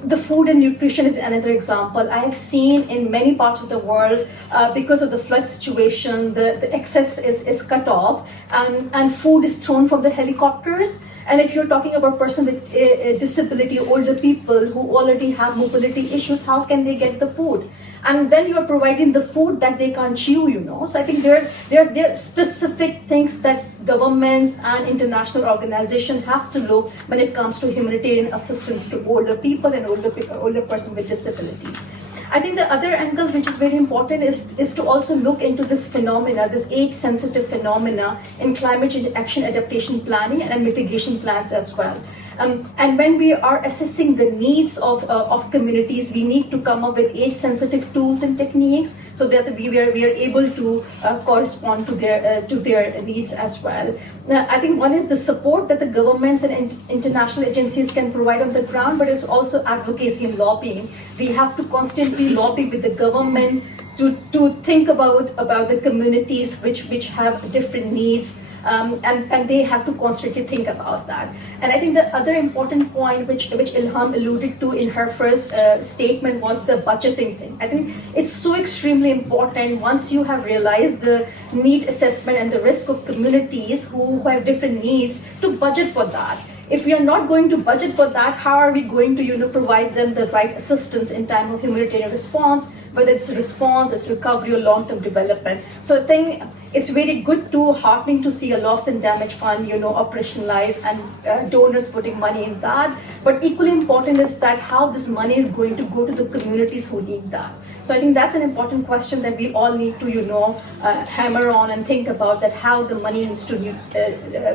The food and nutrition is another example. I have seen in many parts of the world, because of the flood situation, the excess is cut off, and food is thrown from the helicopters. And if you're talking about a person with a disability, older people who already have mobility issues, how can they get the food? And then you're providing the food that they can't chew, So I think there are specific things that governments and international organizations have to look when it comes to humanitarian assistance to older people and older person with disabilities. I think the other angle which is very important is to also look into this phenomena, this age-sensitive phenomena in climate change action adaptation planning and mitigation plans as well. And when we are assessing the needs of communities, we need to come up with age-sensitive tools and techniques so that we are able to correspond to their needs as well. I think one is the support that the governments and international agencies can provide on the ground, but it's also advocacy and lobbying. We have to constantly lobby with the government to think about the communities which have different needs. And they have to constantly think about that. And I think the other important point which Elham alluded to in her first statement was the budgeting thing. I think it's so extremely important once you have realized the need assessment and the risk of communities who have different needs to budget for that. If we are not going to budget for that, how are we going to provide them the right assistance in time of humanitarian response, whether it's response, it's recovery or long-term development? So I think it's very good heartening to see a loss and damage fund, operationalized and donors putting money in that. But equally important is that how this money is going to go to the communities who need that. So I think that's an important question that we all need to, hammer on and think about, that how the money needs to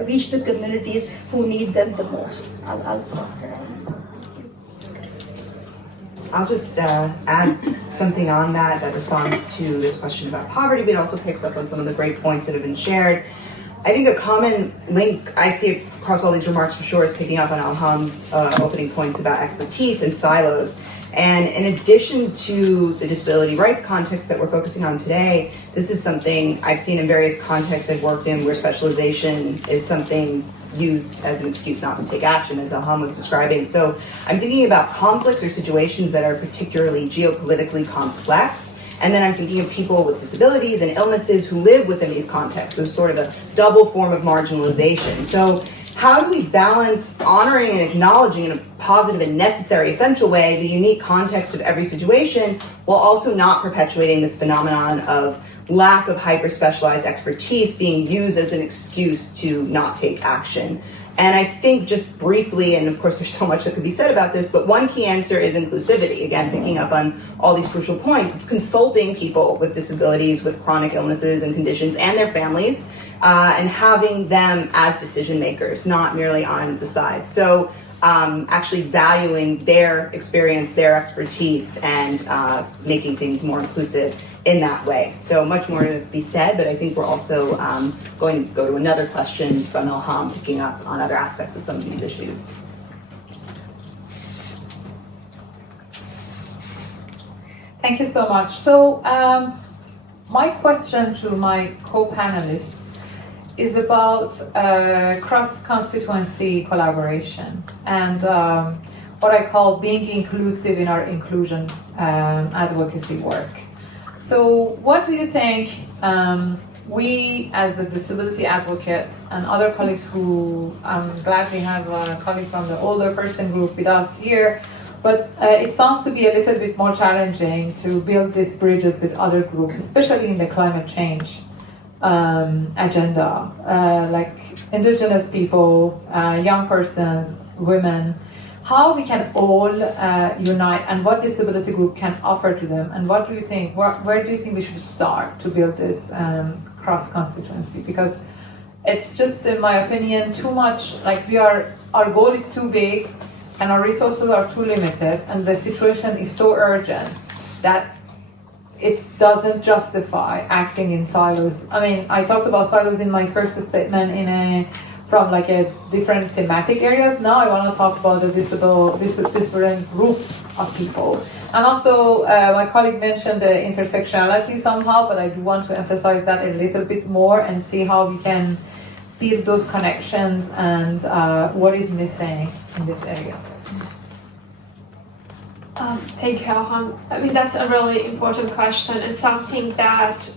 reach the communities who need them the most. I'll stop here. I'll just add something on that responds to this question about poverty, but also picks up on some of the great points that have been shared. I think a common link I see across all these remarks for sure is picking up on Elham's opening points about expertise and silos. And in addition to the disability rights context that we're focusing on today, this is something I've seen in various contexts I've worked in where specialization is something used as an excuse not to take action, as Elham was describing. So I'm thinking about conflicts or situations that are particularly geopolitically complex. And then I'm thinking of people with disabilities and illnesses who live within these contexts. So sort of a double form of marginalization. So how do we balance honoring and acknowledging in a positive and necessary, essential way the unique context of every situation while also not perpetuating this phenomenon of lack of hyper-specialized expertise being used as an excuse to not take action? And I think just briefly, and of course there's so much that could be said about this, but one key answer is inclusivity. Again, picking up on all these crucial points. It's consulting people with disabilities, with chronic illnesses and conditions, and their families, and having them as decision makers, not merely on the side. So actually valuing their experience, their expertise, and making things more inclusive in that way. So much more to be said, but I think we're also going to go to another question from Elham, picking up on other aspects of some of these issues. Thank you so much. So my question to my co-panelists is about cross-constituency collaboration and what I call being inclusive in our inclusion advocacy work. So what do you think we as the disability advocates and other colleagues who, I'm glad we have a colleague from the older person group with us here, but it sounds to be a little bit more challenging to build these bridges with other groups, especially in the climate change agenda, like indigenous people, young persons, women, how we can all unite and what disability group can offer to them, and what do you think, where do you think we should start to build this cross-constituency? Because it's just, in my opinion, too much, like our goal is too big and our resources are too limited and the situation is so urgent that it doesn't justify acting in silos. I mean, I talked about silos in my first statement from like a different thematic areas. Now I want to talk about the different groups of people. And also, my colleague mentioned the intersectionality somehow, but I do want to emphasize that a little bit more and see how we can build those connections and what is missing in this area. Thank you, Elham. I mean, that's a really important question and something that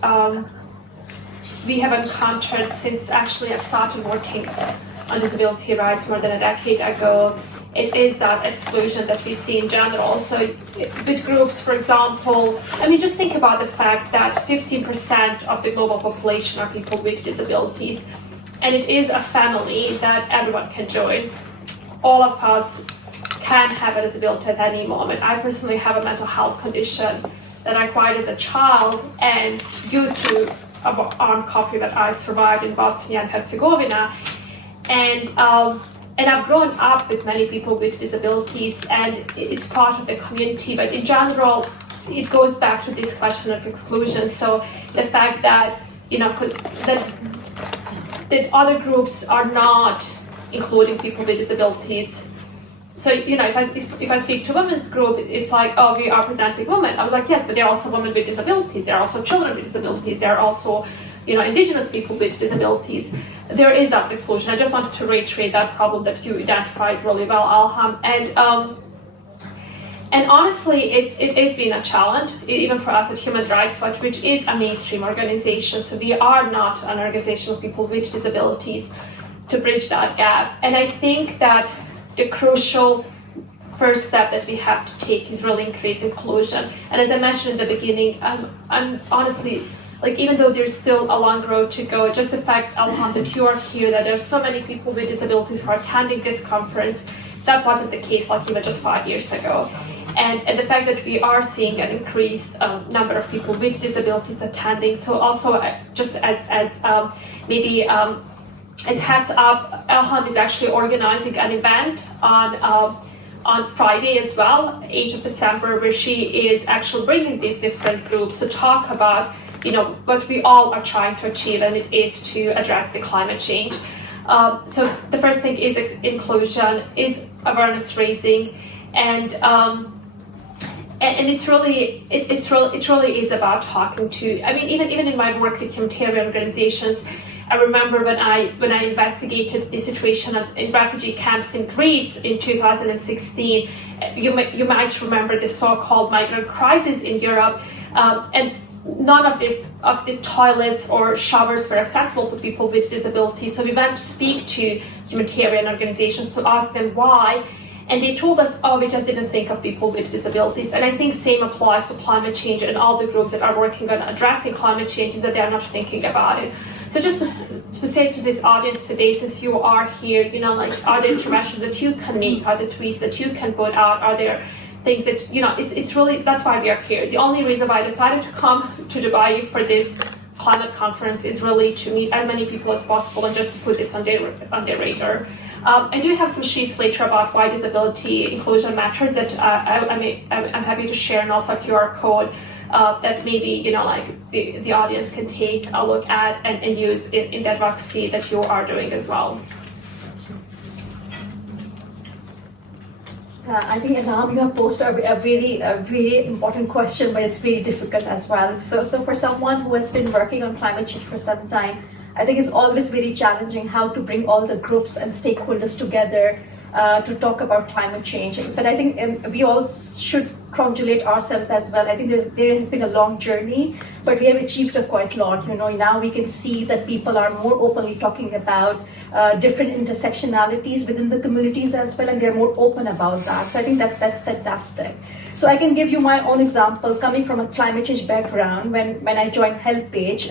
we have encountered since actually I've started working on disability rights more than a decade ago. It is that exclusion that we see in general. So with groups, for example, I mean, just think about the fact that 15% of the global population are people with disabilities. And it is a family that everyone can join. All of us can have a disability at any moment. I personally have a mental health condition that I acquired as a child, and due to armed conflict that I survived in Bosnia and Herzegovina, and I've grown up with many people with disabilities, and it's part of the community. But in general, it goes back to this question of exclusion. So the fact that that other groups are not including people with disabilities. So, if I speak to women's group, it's like, oh, we are presenting women. I was like, yes, but there are also women with disabilities. There are also children with disabilities. There are also, indigenous people with disabilities. There is that exclusion. I just wanted to reiterate that problem that you identified really well, Elham. And honestly, it has been a challenge, even for us at Human Rights Watch, which is a mainstream organization. So we are not an organization of people with disabilities, to bridge that gap. And I think that the crucial first step that we have to take is really increase inclusion. And as I mentioned in the beginning, I'm honestly, like, even though there's still a long road to go, just the fact, Elham, that you are here, that there are so many people with disabilities who are attending this conference, that wasn't the case like even just 5 years ago. and the fact that we are seeing an increased number of people with disabilities attending. So also just as maybe as heads up, Elham is actually organizing an event on Friday as well, 8th of December, where she is actually bringing these different groups to talk about, what we all are trying to achieve, and it is to address the climate change. So the first thing is inclusion, is awareness raising, and it's really is about talking to. I mean, even in my work with humanitarian organizations, I remember when I investigated the situation in refugee camps in Greece in 2016. You might remember the so-called migrant crisis in Europe, and none of the toilets or showers were accessible to people with disabilities. So we went to speak to humanitarian organizations to ask them why, and they told us, oh, we just didn't think of people with disabilities. And I think same applies to climate change, and all the groups that are working on addressing climate change is that they are not thinking about it. So just to say to this audience today, since you are here, are there interventions that you can make? Are there tweets that you can put out? Are there things that, it's really, that's why we are here. The only reason why I decided to come to Dubai for this climate conference is really to meet as many people as possible and just to put this on their radar. I do have some sheets later about why disability inclusion matters that I'm happy to share, and also a QR code that maybe the audience can take a look at and use in the advocacy that you are doing as well. I think, Elham, you have posed a very important question, but it's very difficult as well. So for someone who has been working on climate change for some time, I think it's always very challenging how to bring all the groups and stakeholders together to talk about climate change. But I think we all should congratulate ourselves as well. I think there has been a long journey, but we have achieved quite a lot. Now we can see that people are more openly talking about different intersectionalities within the communities as well, and they're more open about that. So I think that's fantastic. So I can give you my own example. Coming from a climate change background, when I joined HelpAge,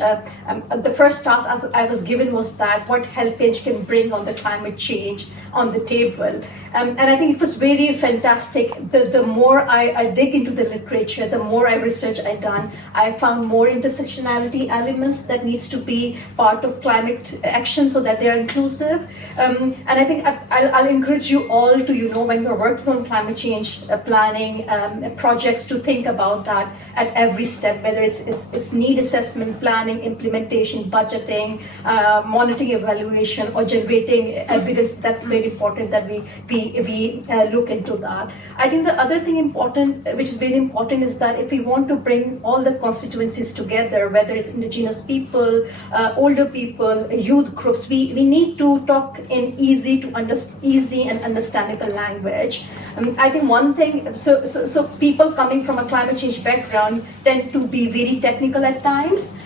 the first task I was given was that what HelpAge can bring on the climate change on the table. And I think it was very fantastic. The more I dig into the literature, the more research I done, I found more intersectionality elements that needs to be part of climate action so that they are inclusive. And I think I'll encourage you all to, when you're working on climate change planning projects, to think about that at every step, whether it's need assessment, planning, implementation, budgeting, monitoring, evaluation, or generating evidence. That's very important that we look into that. I think the other thing which is very important, is that if we want to bring all the constituencies together, whether it's indigenous people, older people, youth groups, we need to talk in easy and understandable language. I think one thing, so people coming from a climate change background tend to be very technical at times,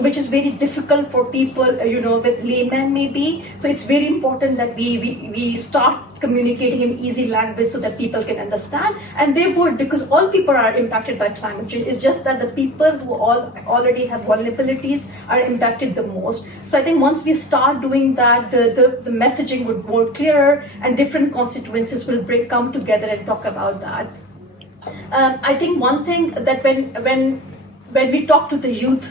which is very difficult for people, with laymen maybe. So it's very important that we start communicating in easy language so that people can understand, and they would, because all people are impacted by climate change. It's just that the people who already have vulnerabilities are impacted the most. So I think once we start doing that, the messaging would be more clearer, and different constituencies will come together and talk about that. I think one thing that when we talk to the youth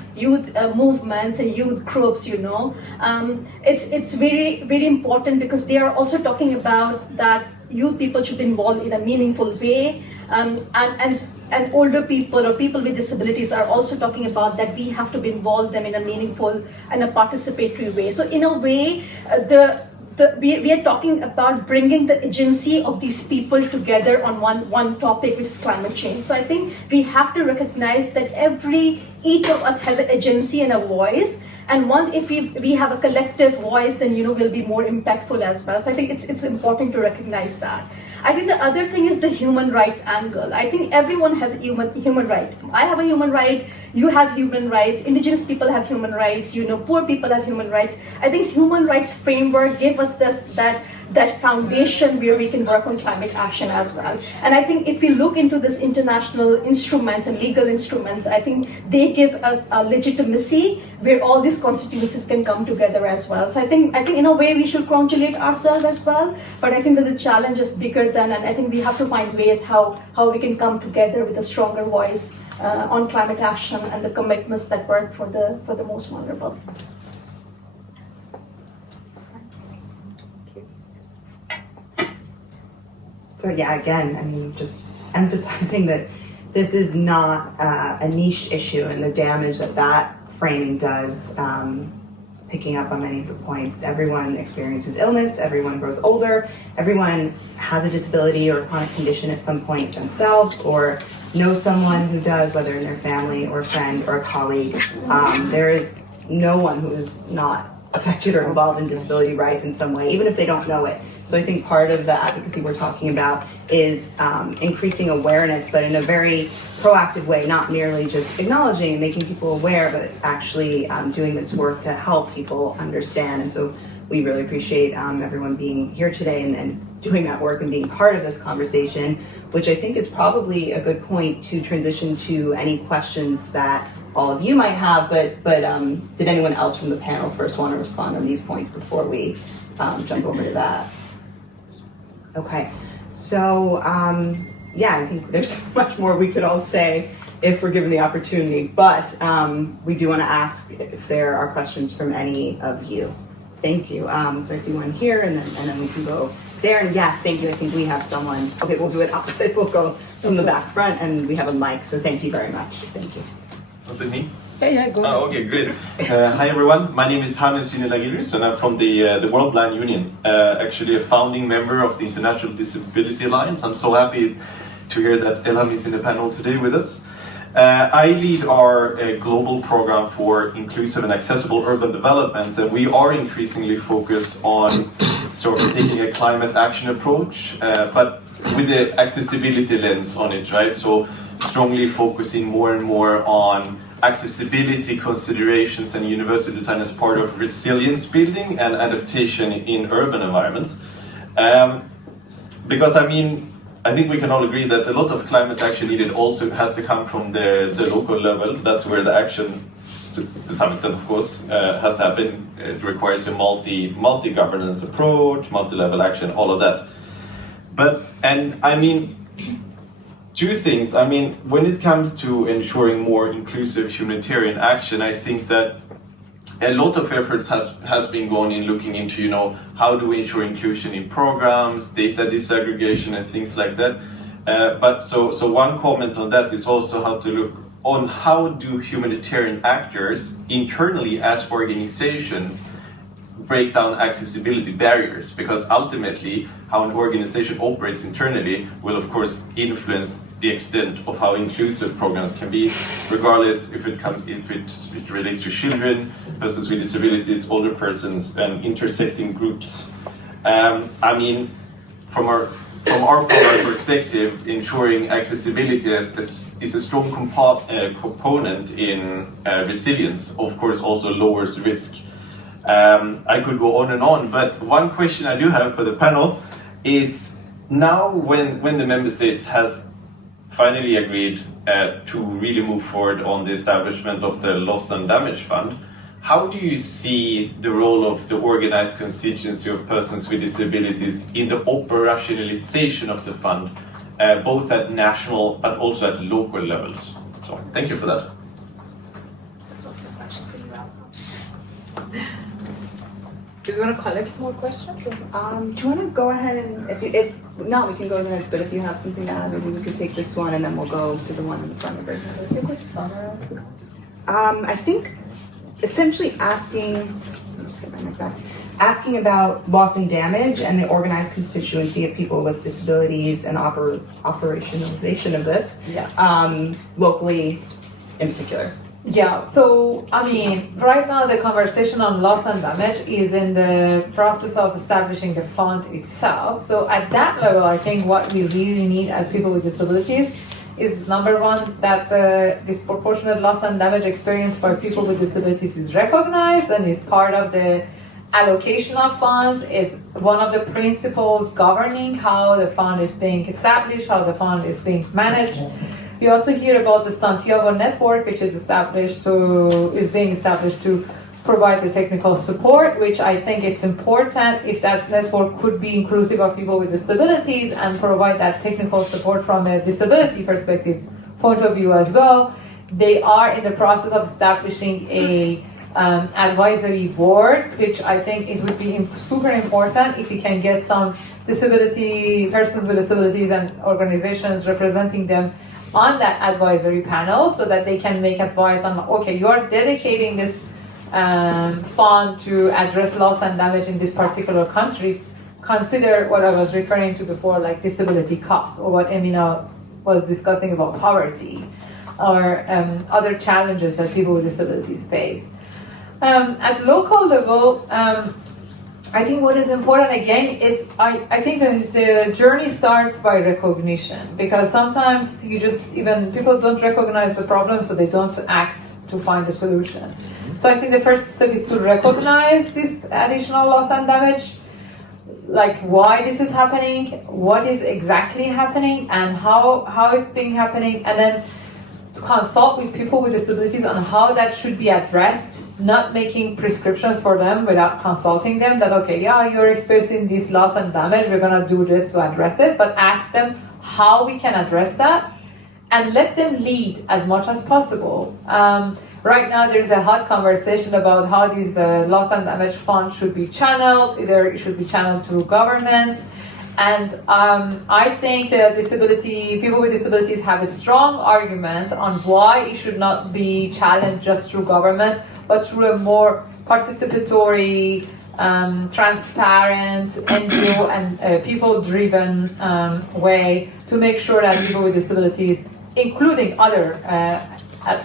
movements and youth groups, it's very, very important, because they are also talking about that youth people should be involved in a meaningful way, and older people or people with disabilities are also talking about that we have to be involved them in a meaningful and a participatory way. So in a way, we are talking about bringing the agency of these people together on one topic, which is climate change. So I think we have to recognize that each of us has an agency and a voice. And if we have a collective voice, then we'll be more impactful as well. So I think it's important to recognize that. I think the other thing is the human rights angle. I think everyone has a human right. I have a human right, you have human rights, indigenous people have human rights, poor people have human rights. I think human rights framework gave us that that foundation where we can work on climate action as well. And I think if we look into this international instruments and legal instruments, I think they give us a legitimacy where all these constituencies can come together as well. So I think in a way we should congratulate ourselves as well, but I think that the challenge is bigger than, and I think we have to find ways how we can come together with a stronger voice on climate action and the commitments that work for the most vulnerable. So yeah, again, I mean, just emphasizing that this is not a niche issue, and the damage that framing does, picking up on many of the points. Everyone experiences illness, everyone grows older, everyone has a disability or a chronic condition at some point themselves, or knows someone who does, whether in their family or a friend or a colleague. There is no one who is not affected or involved in disability rights in some way, even if they don't know it. So I think part of the advocacy we're talking about is increasing awareness, but in a very proactive way, not merely just acknowledging and making people aware, but actually doing this work to help people understand. And so we really appreciate everyone being here today and doing that work and being part of this conversation, which I think is probably a good point to transition to any questions that all of you might have, but did anyone else from the panel first want to respond on these points before we jump over to that? Okay, so yeah, I think there's much more we could all say if we're given the opportunity, but we do want to ask if there are questions from any of you. Thank you. So I see one here, and then we can go there. And yes, thank you. I think we have someone. Okay, we'll do it opposite. We'll go from the back front, and we have a mic. So thank you very much. Thank you. Was it me? Yeah, go ahead. Oh, okay, great. Hi everyone, my name is Youssefian and I'm from the World Blind Union, actually a founding member of the International Disability Alliance. I'm so happy to hear that Elham is in the panel today with us. I lead our global program for inclusive and accessible urban development, and we are increasingly focused on sort of taking a climate action approach, but with the accessibility lens on it, right? So strongly focusing more and more on accessibility considerations and universal design as part of resilience building and adaptation in urban environments. Because I think we can all agree that a lot of climate action needed also has to come from the local level. That's where the action, to some extent of course, has to happen. It requires a multi-governance approach, multi-level action, all of that. Two things. When it comes to ensuring more inclusive humanitarian action, I think that a lot of efforts has been going in looking into, how do we ensure inclusion in programs, data disaggregation and things like that. But one comment on that is also how to look on how do humanitarian actors internally as organizations break down accessibility barriers, because ultimately how an organization operates internally will of course influence the extent of how inclusive programs can be, regardless if it relates to children, persons with disabilities, older persons, and intersecting groups. From our program perspective, ensuring accessibility is a strong component in resilience. Of course, also lowers risk. I could go on and on, but one question I do have for the panel is, now when the member states has finally agreed to really move forward on the establishment of the Loss and Damage Fund, how do you see the role of the organized constituency of persons with disabilities in the operationalization of the fund, both at national but also at local levels? So thank you for that. Do you want to collect more questions? Do you want to go ahead and, if not, we can go to the next, but if you have something to add, maybe we could take this one and then we'll go to the one in the front of it. I think essentially asking about loss and damage and the organized constituency of people with disabilities and operationalization of this, locally in particular. Yeah, so right now the conversation on loss and damage is in the process of establishing the fund itself. So at that level, I think what we really need as people with disabilities is, number one, that the disproportionate loss and damage experienced by people with disabilities is recognized and is part of the allocation of funds is one of the principles governing how the fund is being established, how the fund is being managed. We also hear about the Santiago network, which is being established to provide the technical support, which I think it's important if that network could be inclusive of people with disabilities and provide that technical support from a disability perspective point of view as well. They are in the process of establishing a advisory board, which I think it would be super important if we can get some persons with disabilities and organizations representing them on that advisory panel so that they can make advice on, okay, you are dedicating this fund to address loss and damage in this particular country. Consider what I was referring to before, like disability costs, or what Emina was discussing about poverty, or other challenges that people with disabilities face. At local level, I think what is important again is I think the journey starts by recognition, because sometimes people don't recognize the problem, so they don't act to find a solution. So I think the first step is to recognize this additional loss and damage, like why this is happening, what is exactly happening, and how it's been happening, and then to consult with people with disabilities on how that should be addressed, not making prescriptions for them without consulting them that, okay, yeah, you're experiencing this loss and damage, we're gonna do this to address it, but ask them how we can address that and let them lead as much as possible. Right now, there's a hot conversation about how these loss and damage funds should be channeled. Either it should be channeled through governments. And I think that people with disabilities have a strong argument on why it should not be challenged just through government, but through a more participatory, transparent, NGO and people-driven way to make sure that people with disabilities, including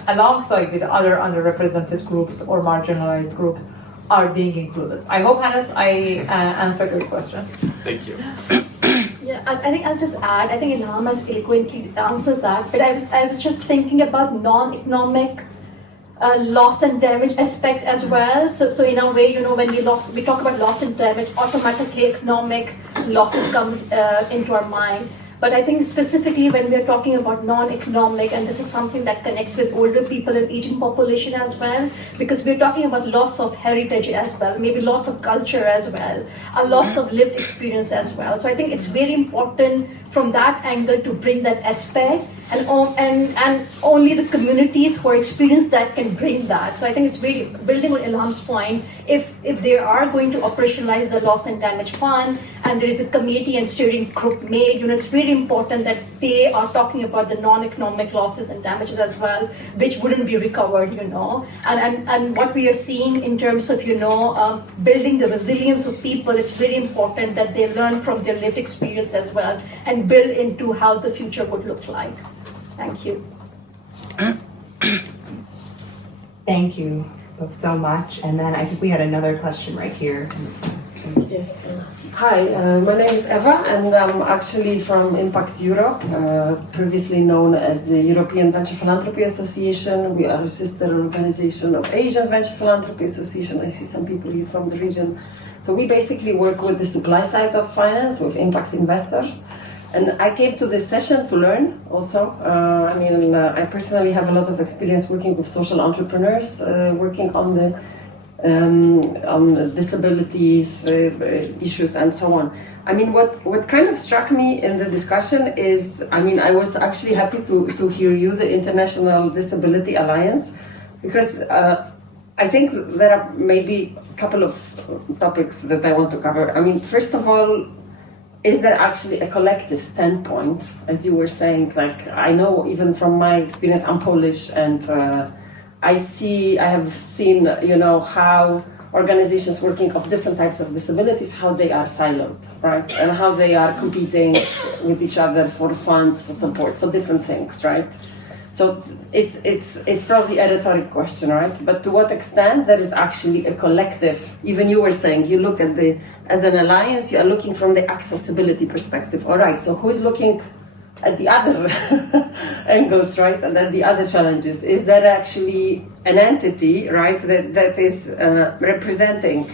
alongside with other underrepresented groups or marginalized groups, are being included. I hope, Hannes, I answered your question. Thank you. Yeah, I think I'll just add, I think Elham has eloquently answered that, but I was just thinking about non-economic loss and damage aspect as well. So in a way, when we talk about loss and damage, automatically economic losses comes into our mind. But I think specifically when we're talking about non-economic, and this is something that connects with older people and aging population as well, because we're talking about loss of heritage as well, maybe loss of culture as well, a loss of lived experience as well. So I think it's very important from that angle to bring that aspect, and only the communities who are experienced that can bring that. So I think it's very, building on Elham's point, if they are going to operationalize the loss and damage fund, and there is a committee and steering group made, it's very important that they are talking about the non-economic losses and damages as well, which wouldn't be recovered, and what we are seeing in terms of, building the resilience of people, it's very important that they learn from their lived experience as well, and build into how the future would look like. Thank you. Thank you both so much. And then I think we had another question right here. Yes. Hi, my name is Eva, and I'm actually from Impact Europe, previously known as the European Venture Philanthropy Association. We are a sister organization of Asian Venture Philanthropy Association. I see some people here from the region. So we basically work with the supply side of finance, with impact investors. And I came to this session to learn also. I personally have a lot of experience working with social entrepreneurs, working on the disabilities issues and so on. What kind of struck me in the discussion is, I was actually happy to hear you, the International Disability Alliance, because I think there are maybe a couple of topics that I want to cover. First of all, is there actually a collective standpoint, as you were saying? Like, I know even from my experience, I'm Polish, and I have seen, how organizations working of different types of disabilities, how they are siloed, right? And how they are competing with each other for funds, for support, for different things, right? So it's probably a rhetoric question, right? But to what extent there is actually a collective, even you were saying, you look at as an alliance, you are looking from the accessibility perspective. All right, so who is looking at the other angles, right, and at the other challenges. Is there actually an entity, right, that is representing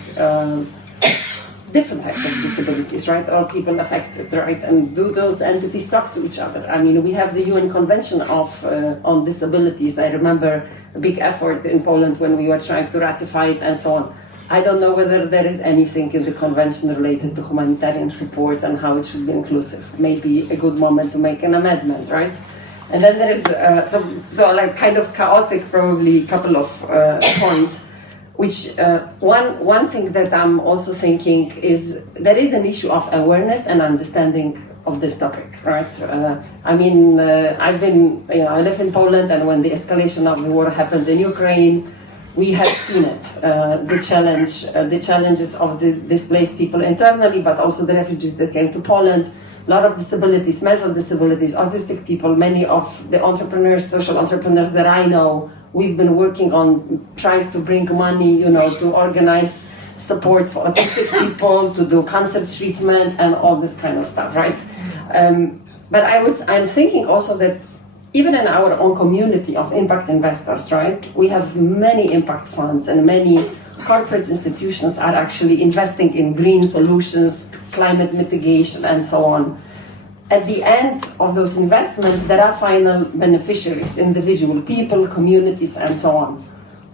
different types of disabilities, right, or people affected, right, and do those entities talk to each other? I mean, we have the UN Convention on Disabilities. I remember a big effort in Poland when we were trying to ratify it and so on. I don't know whether there is anything in the convention related to humanitarian support and how it should be inclusive. Maybe a good moment to make an amendment, right? And then there is so like kind of chaotic, probably couple of points. Which one thing that I'm also thinking is there is an issue of awareness and understanding of this topic, right? I mean, I live in Poland, and when the escalation of the war happened in Ukraine, we had seen it, the challenges of the displaced people internally, but also the refugees that came to Poland. A lot of disabilities, mental disabilities, autistic people, many of the entrepreneurs, social entrepreneurs that I know, we've been working on trying to bring money, to organize support for autistic people, to do cancer treatment and all this kind of stuff, right? But I'm thinking also that even in our own community of impact investors, right, we have many impact funds and many corporate institutions are actually investing in green solutions, climate mitigation, and so on. At the end of those investments, there are final beneficiaries, individual people, communities, and so on.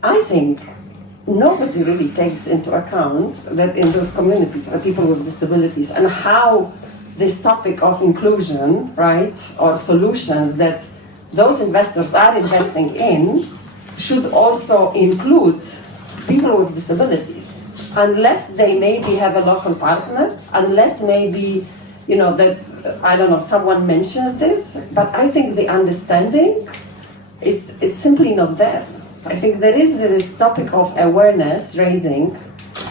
I think nobody really takes into account that in those communities are people with disabilities and how this topic of inclusion, right, or solutions that those investors are investing in should also include people with disabilities, unless they maybe have a local partner, unless maybe, that, I don't know, someone mentions this, but I think the understanding is simply not there. So I think there is this topic of awareness raising,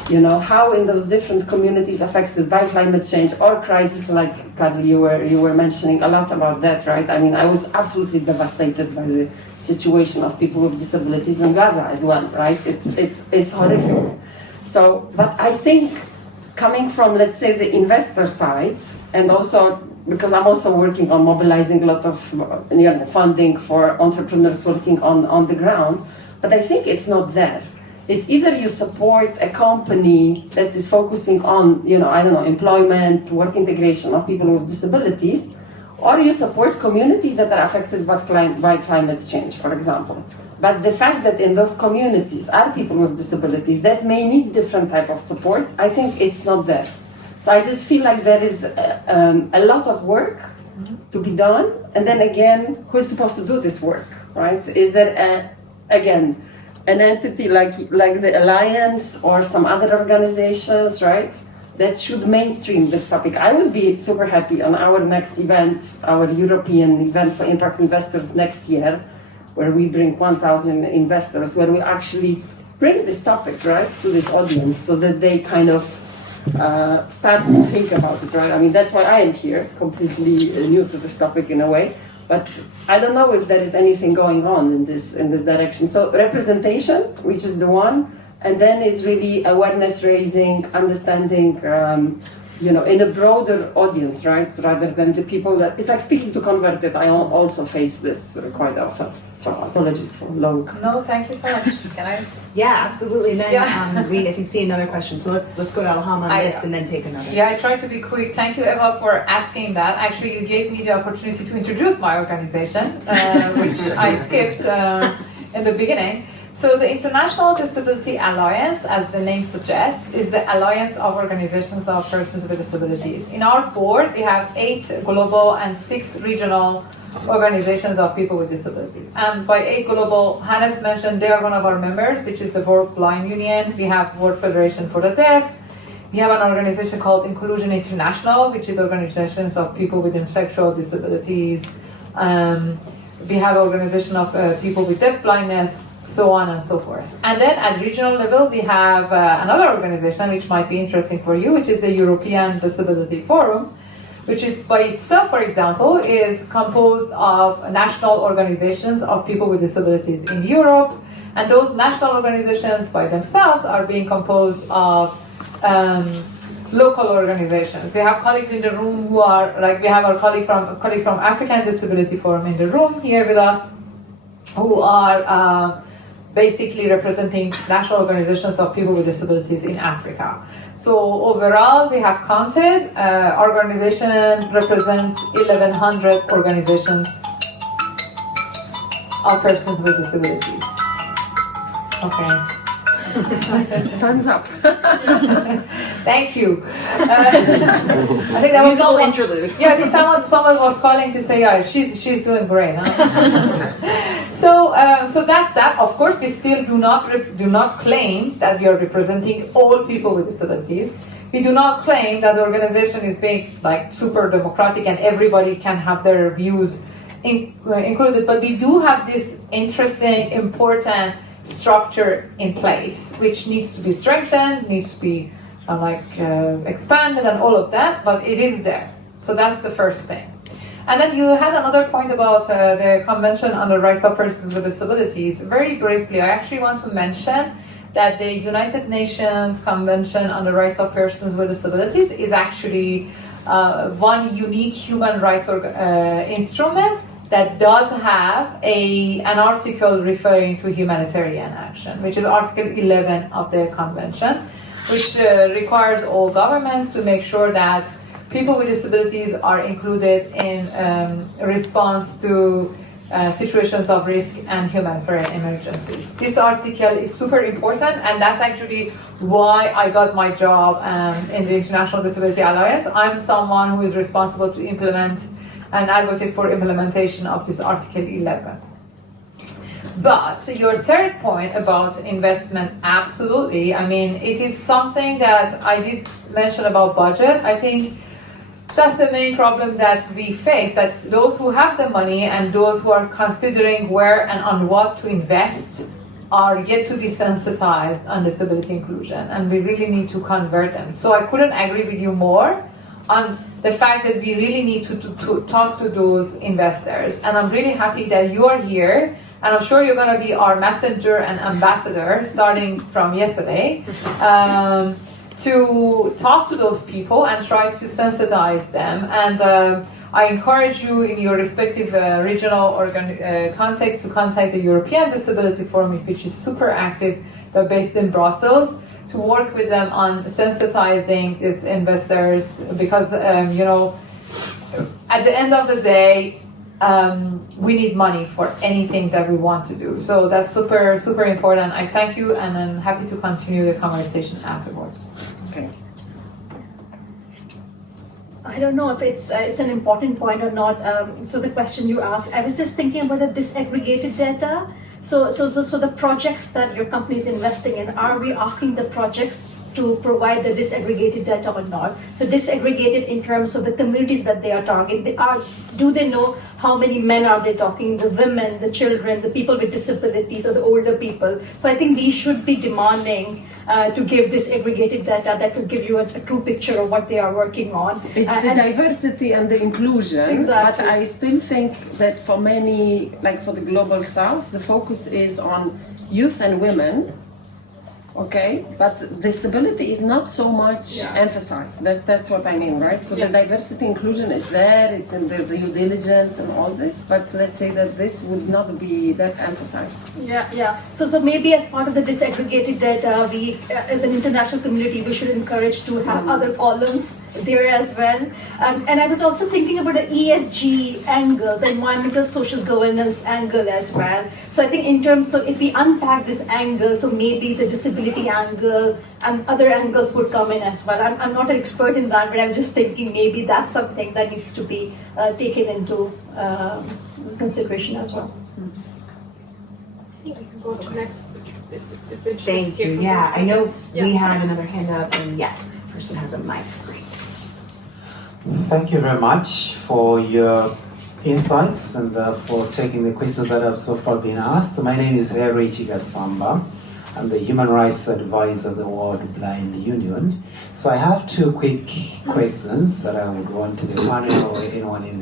how in those different communities affected by climate change or crisis, like Carl, you were mentioning a lot about that, right? I mean, I was absolutely devastated by the situation of people with disabilities in Gaza as well, right? It's horrific. So, but I think coming from, let's say, the investor side, and also because I'm also working on mobilizing a lot of funding for entrepreneurs working on the ground, but I think it's not there. It's either you support a company that is focusing on, employment, work integration of people with disabilities, or you support communities that are affected by climate change, for example. But the fact that in those communities are people with disabilities that may need different type of support, I think it's not there. So I just feel like there is a lot of work to be done. And then again, who is supposed to do this work, right? Is there, an entity like the Alliance or some other organizations, right, that should mainstream this topic? I would be super happy on our next event, our European event for impact investors next year, where we bring 1,000 investors, where we actually bring this topic, right, to this audience so that they kind of start to think about it, right? I mean, that's why I am here, completely new to this topic in a way. But I don't know if there is anything going on in this direction. So representation, which is the one, and then is really awareness raising, understanding, in a broader audience, right? Rather than the people that, it's like speaking to converted. I also face this quite often. So apologies for long. No, thank you so much. Can I? Yeah, absolutely. And then we, if you see another question, so let's go to Elham on this and then take another. Yeah, I try to be quick. Thank you, Eva, for asking that. Actually, you gave me the opportunity to introduce my organization, which I skipped in the beginning. So the International Disability Alliance, as the name suggests, is the alliance of organizations of persons with disabilities. In our board, we have 8 global and 6 regional organizations of people with disabilities. And by 8 global, Hannes mentioned they are one of our members, which is the World Blind Union. We have World Federation for the Deaf. We have an organization called Inclusion International, which is organizations of people with intellectual disabilities. We have an organization of people with deaf blindness, so on and so forth. And then at regional level, we have another organization which might be interesting for you, which is the European Disability Forum, which is by itself, for example, is composed of national organizations of people with disabilities in Europe. And those national organizations by themselves are being composed of local organizations. We have colleagues in the room who are, like we have our colleagues from African Disability Forum in the room here with us, who are basically representing national organizations of people with disabilities in Africa. So overall, we have counted, our organization represents 1,100 organizations of persons with disabilities. Okay. Thumbs up. Thank you. I think that was all interlude. Yeah, I think someone was calling to say, yeah, she's doing great. Huh? So that's that. Of course, we still do not claim that we are representing all people with disabilities. We do not claim that the organization is being like super democratic and everybody can have their views included. But we do have this interesting, important structure in place, which needs to be strengthened, needs to be expanded, and all of that. But it is there. So that's the first thing. And then you had another point about the Convention on the Rights of Persons with Disabilities. Very briefly, I actually want to mention that the United Nations Convention on the Rights of Persons with Disabilities is actually one unique human rights instrument that does have an article referring to humanitarian action, which is Article 11 of the Convention, which requires all governments to make sure that people with disabilities are included in response to situations of risk and humanitarian emergencies. This article is super important, and that's actually why I got my job in the International Disability Alliance. I'm someone who is responsible to implement and advocate for implementation of this Article 11. But your third point about investment, absolutely. I mean, it is something that I did mention about budget. I think that's the main problem that we face, that those who have the money and those who are considering where and on what to invest are yet to be sensitized on disability inclusion, and we really need to convert them. So I couldn't agree with you more on the fact that we really need to talk to those investors. And I'm really happy that you are here, and I'm sure you're going to be our messenger and ambassador starting from yesterday, to talk to those people and try to sensitize them. And I encourage you in your respective regional context to contact the European Disability Forum, which is super active. They're based in Brussels, to work with them on sensitizing these investors, because at the end of the day, we need money for anything that we want to do. So that's super, super important. I thank you, and I'm happy to continue the conversation afterwards. Okay. I don't know if it's an important point or not. So the question you asked, I was just thinking about the disaggregated data. So the projects that your company is investing in, are we asking the projects to provide the disaggregated data or not? So disaggregated in terms of the communities that they are targeting. Do they know how many men are they talking, the women, the children, the people with disabilities, or the older people? So I think we should be demanding to give disaggregated data that will give you a true picture of what they are working on. It's the diversity and the inclusion. Exactly. But I still think that for many, like for the Global South, the focus is on youth and women. Okay, but disability is not so much emphasized. That's what I mean, right? So the diversity inclusion is there, it's in the due diligence and all this, but let's say that this would not be that emphasized. Yeah. So maybe as part of the disaggregated data, we, as an international community, we should encourage to have other columns there as well. And I was also thinking about the ESG angle, the environmental social governance angle as well. So I think in terms of, if we unpack this angle, so maybe the disability angle and other angles would come in as well. I'm not an expert in that, but I was just thinking maybe that's something that needs to be taken into consideration as well. I think we can go to next. Thank you. Yeah, I know we had another hand up, and yes, the person has a mic. Great. Thank you very much for your insights and for taking the questions that have so far been asked. My name is Ćerimović Samba. I'm the Human Rights Advisor of the World Blind Union. So I have two quick questions that I would want the panel or anyone in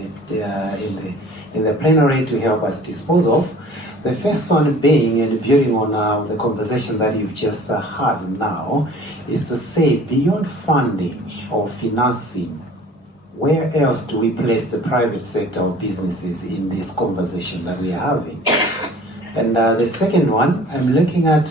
the plenary to help us dispose of. The first one being, and building on the conversation that you've just had now, is to say beyond funding, or financing, where else do we place the private sector or businesses in this conversation that we are having? And the second one, I'm looking at,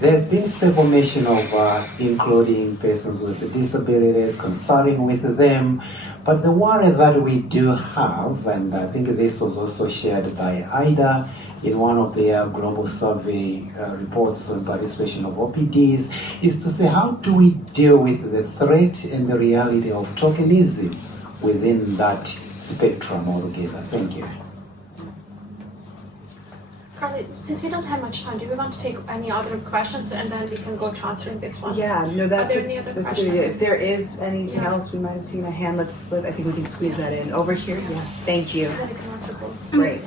there's been several mention of including persons with disabilities, consulting with them, but the worry that we do have, and I think this was also shared by IDA in one of their global survey reports on participation of OPDs, is to say, how do we deal with the threat and the reality of tokenism within that spectrum altogether? Thank you. Carly, since we don't have much time, do we want to take any other questions and then we can go to answering this one? Yeah, no, that's Are there any other a good questions? idea. If there is anything Yeah. else, we might have seen a hand. I think we can squeeze that in. Over here, yeah, thank you. And then you can answer both. Great.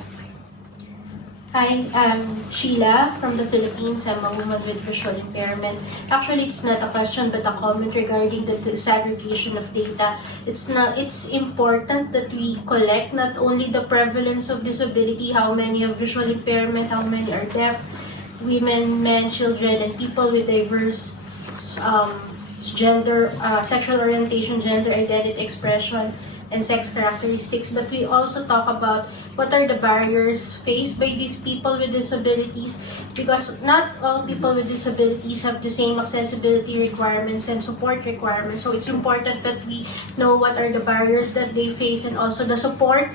Hi, I'm Sheila from the Philippines. I'm a woman with visual impairment. Actually, it's not a question but a comment regarding the disaggregation of data. It's important that we collect not only the prevalence of disability, how many have visual impairment, how many are deaf, women, men, children, and people with diverse gender, sexual orientation, gender identity expression, and sex characteristics, but we also talk about what are the barriers faced by these people with disabilities, because not all people with disabilities have the same accessibility requirements and support requirements. So it's important that we know what are the barriers that they face and also the support,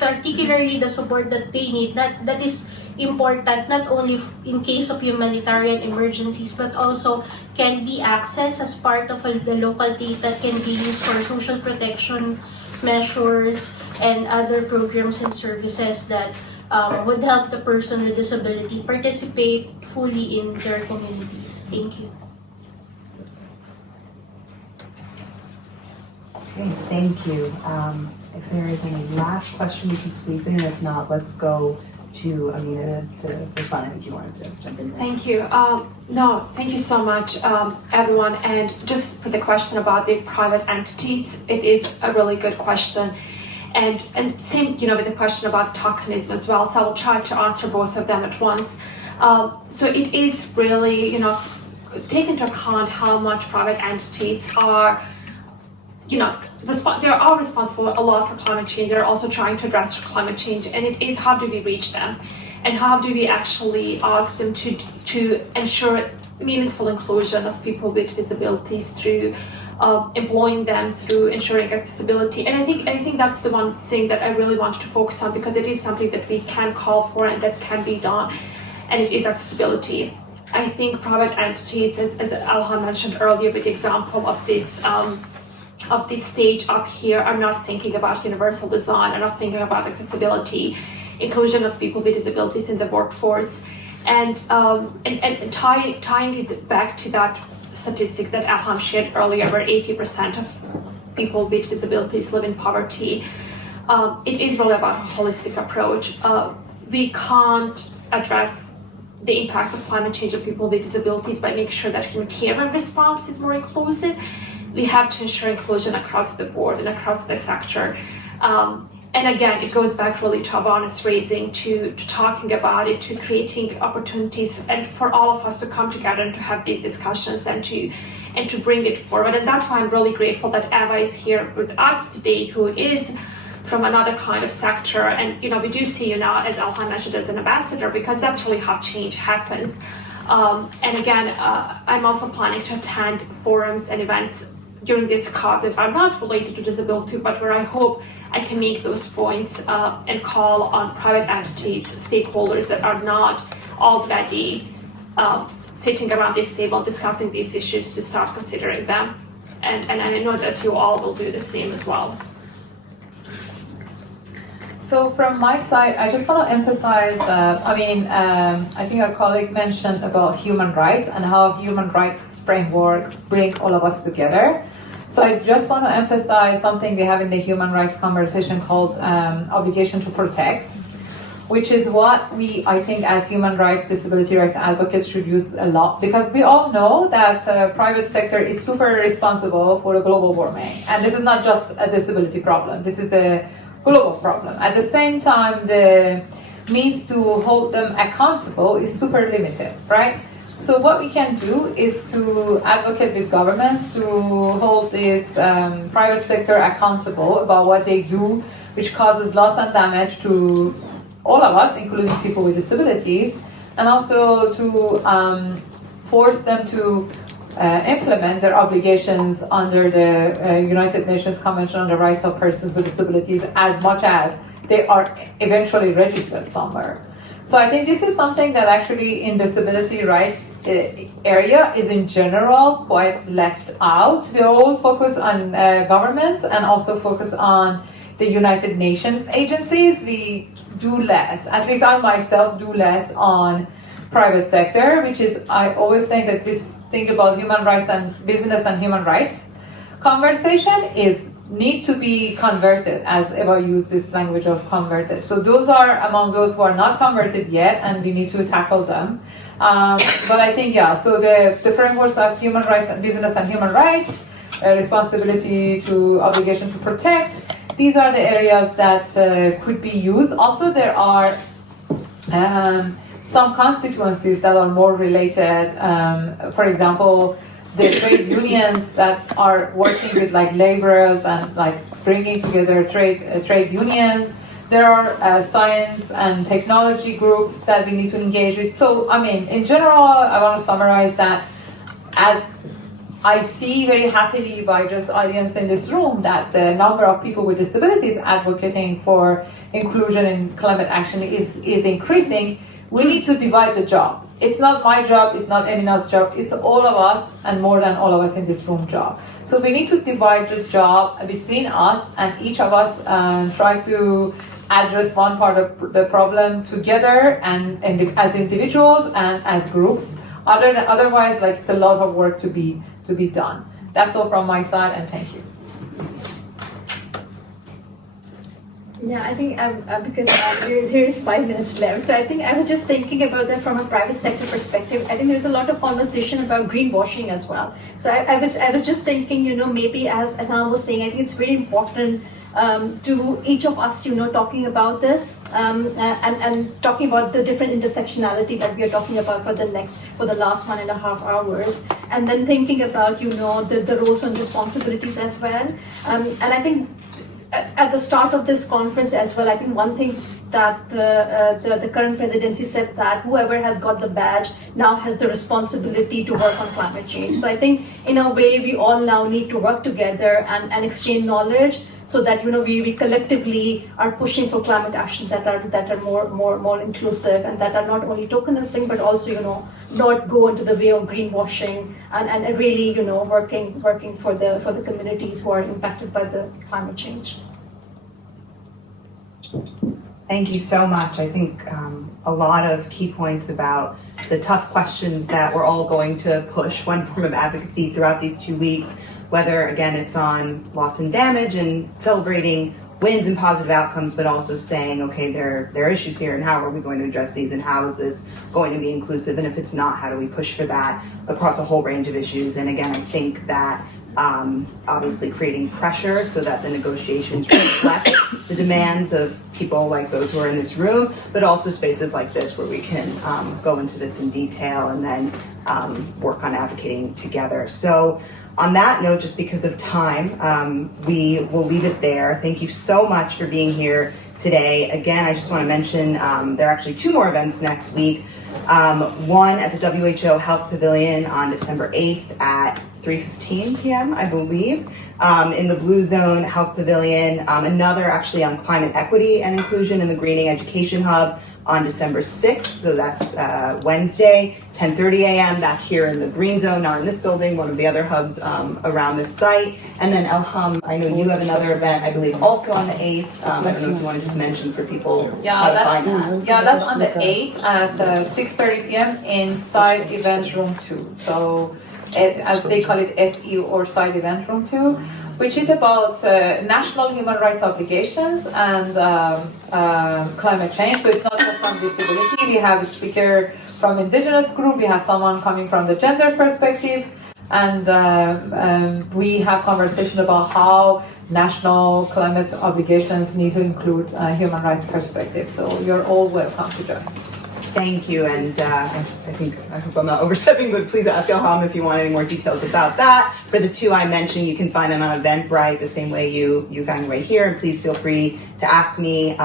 particularly the support that they need. That is important not only in case of humanitarian emergencies, but also can be accessed as part of the local data, can be used for social protection measures and other programs and services that would help the person with disability participate fully in their communities. Thank you. Okay, thank you. If there is any last question we can squeeze in, if not, let's go to Emina to respond. I think you wanted to jump in there. Thank you. No, thank you so much, everyone. And just for the question about the private entities, it is a really good question. And same, with the question about tokenism as well. So I'll try to answer both of them at once. So it is really, take into account how much private entities are, they are responsible a lot for climate change. They're also trying to address climate change, and it is how do we reach them, and how do we actually ask them to ensure meaningful inclusion of people with disabilities through employing them, through ensuring accessibility. And I think that's the one thing that I really wanted to focus on, because it is something that we can call for and that can be done, and it is accessibility. I think private entities, as Elham mentioned earlier with the example of this stage up here, I'm not thinking about universal design, I'm not thinking about accessibility, inclusion of people with disabilities in the workforce, and tying it back to that statistic that Elham shared earlier, where 80% of people with disabilities live in poverty. It is really about a holistic approach. We can't address the impacts of climate change on people with disabilities by making sure that humanitarian response is more inclusive. We have to ensure inclusion across the board and across the sector. And again, it goes back really to awareness raising, to talking about it, to creating opportunities, and for all of us to come together and to have these discussions and to bring it forward. And that's why I'm really grateful that Eva is here with us today, who is from another kind of sector. And we do see you now, as Elham mentioned, as an ambassador, because that's really how change happens. And again, I'm also planning to attend forums and events during this COP that are not related to disability, but where I hope I can make those points and call on private entities, stakeholders that are not already sitting around this table discussing these issues, to start considering them. And I know that you all will do the same as well. So from my side, I just want to emphasize, I think our colleague mentioned about human rights and how human rights framework bring all of us together. So I just want to emphasize something we have in the human rights conversation called obligation to protect, which is what we, I think, as human rights, disability rights advocates should use a lot, because we all know that private sector is super responsible for the global warming. And this is not just a disability problem, this is a global problem. At the same time, the means to hold them accountable is super limited, right? So what we can do is to advocate with governments to hold this private sector accountable about what they do, which causes loss and damage to all of us, including people with disabilities, and also to force them to implement their obligations under the United Nations Convention on the Rights of Persons with Disabilities as much as they are eventually registered somewhere. So I think this is something that actually in disability rights area is in general quite left out. They all focus on governments and also focus on the United Nations agencies. We do less, at least I myself do less on private sector, which is, I always think that this thing about human rights and business and human rights conversation is need to be converted, as Eva used this language of converted. So those are among those who are not converted yet, and we need to tackle them. But I think, yeah, so the frameworks of human rights and business and human rights, responsibility to obligation to protect, these are the areas that could be used. Also, there are some constituencies that are more related. For example, the trade unions that are working with like laborers and like bringing together trade unions. There are science and technology groups that we need to engage with. So, I mean, in general, I want to summarize that as I see very happily by just audience in this room that the number of people with disabilities advocating for inclusion in climate action is increasing. We need to divide the job. It's not my job, it's not Emina's job, it's all of us and more than all of us in this room job. So we need to divide the job between us and each of us try to address one part of the problem together and as individuals and as groups. Otherwise, like, it's a lot of work to be done. That's all from my side, and thank you. Yeah, I think because there is 5 minutes left, so I think I was just thinking about that from a private sector perspective. I think there's a lot of conversation about greenwashing as well. So I was just thinking, maybe as Elham was saying, I think it's very important to each of us, talking about this and talking about the different intersectionality that we are talking about for the last 1.5 hours, and then thinking about the roles and responsibilities as well. And I think at the start of this conference as well, I think one thing that the current presidency said that whoever has got the badge now has the responsibility to work on climate change. So I think in a way we all now need to work together and exchange knowledge so that we collectively are pushing for climate action that are more inclusive and that are not only tokenistic but also not go into the way of greenwashing and really working for the communities who are impacted by the climate change. Thank you so much. I think a lot of key points about the tough questions that we're all going to push one form of advocacy throughout these 2 weeks, whether, again, it's on loss and damage and celebrating wins and positive outcomes, but also saying, okay, there are issues here, and how are we going to address these, and how is this going to be inclusive, and if it's not, how do we push for that across a whole range of issues. And again, I think that obviously creating pressure so that the negotiations reflect the demands of people like those who are in this room, but also spaces like this where we can go into this in detail and then work on advocating together. So on that note, just because of time, we will leave it there. Thank you so much for being here today. Again, I just want to mention there are actually 2 more events next week. One at the WHO Health Pavilion on December 8th at 3:15 p.m., I believe, in the Blue Zone Health Pavilion. Another actually on climate equity and inclusion in the Greening Education Hub on December 6th, so that's Wednesday, 10:30 a.m. back here in the Green Zone, not in this building, one of the other hubs around this site. And then Elham, I know you have another event, I believe, also on the 8th. I don't know if you want to just mention for people how to find that. Yeah, that's on the 8th at 6:30 p.m. in Side Event Room 2. So, as they call it, SE or Side Event Room 2. Which is about national human rights obligations and climate change. So it's not just from disability. We have a speaker from indigenous group. We have someone coming from the gender perspective. And we have conversation about how national climate obligations need to include human rights perspective. So you're all welcome to join. Thank you, and I hope I'm not overstepping, but please ask Elham if you want any more details about that. For the two I mentioned, you can find them on Eventbrite the same way you found your way here, and please feel free to ask me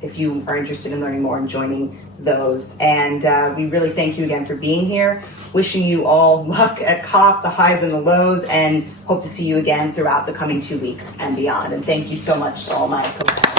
if you are interested in learning more and joining those. And we really thank you again for being here. Wishing you all luck at COP, the highs and the lows, and hope to see you again throughout the coming 2 weeks and beyond. And thank you so much to all my co-panelists.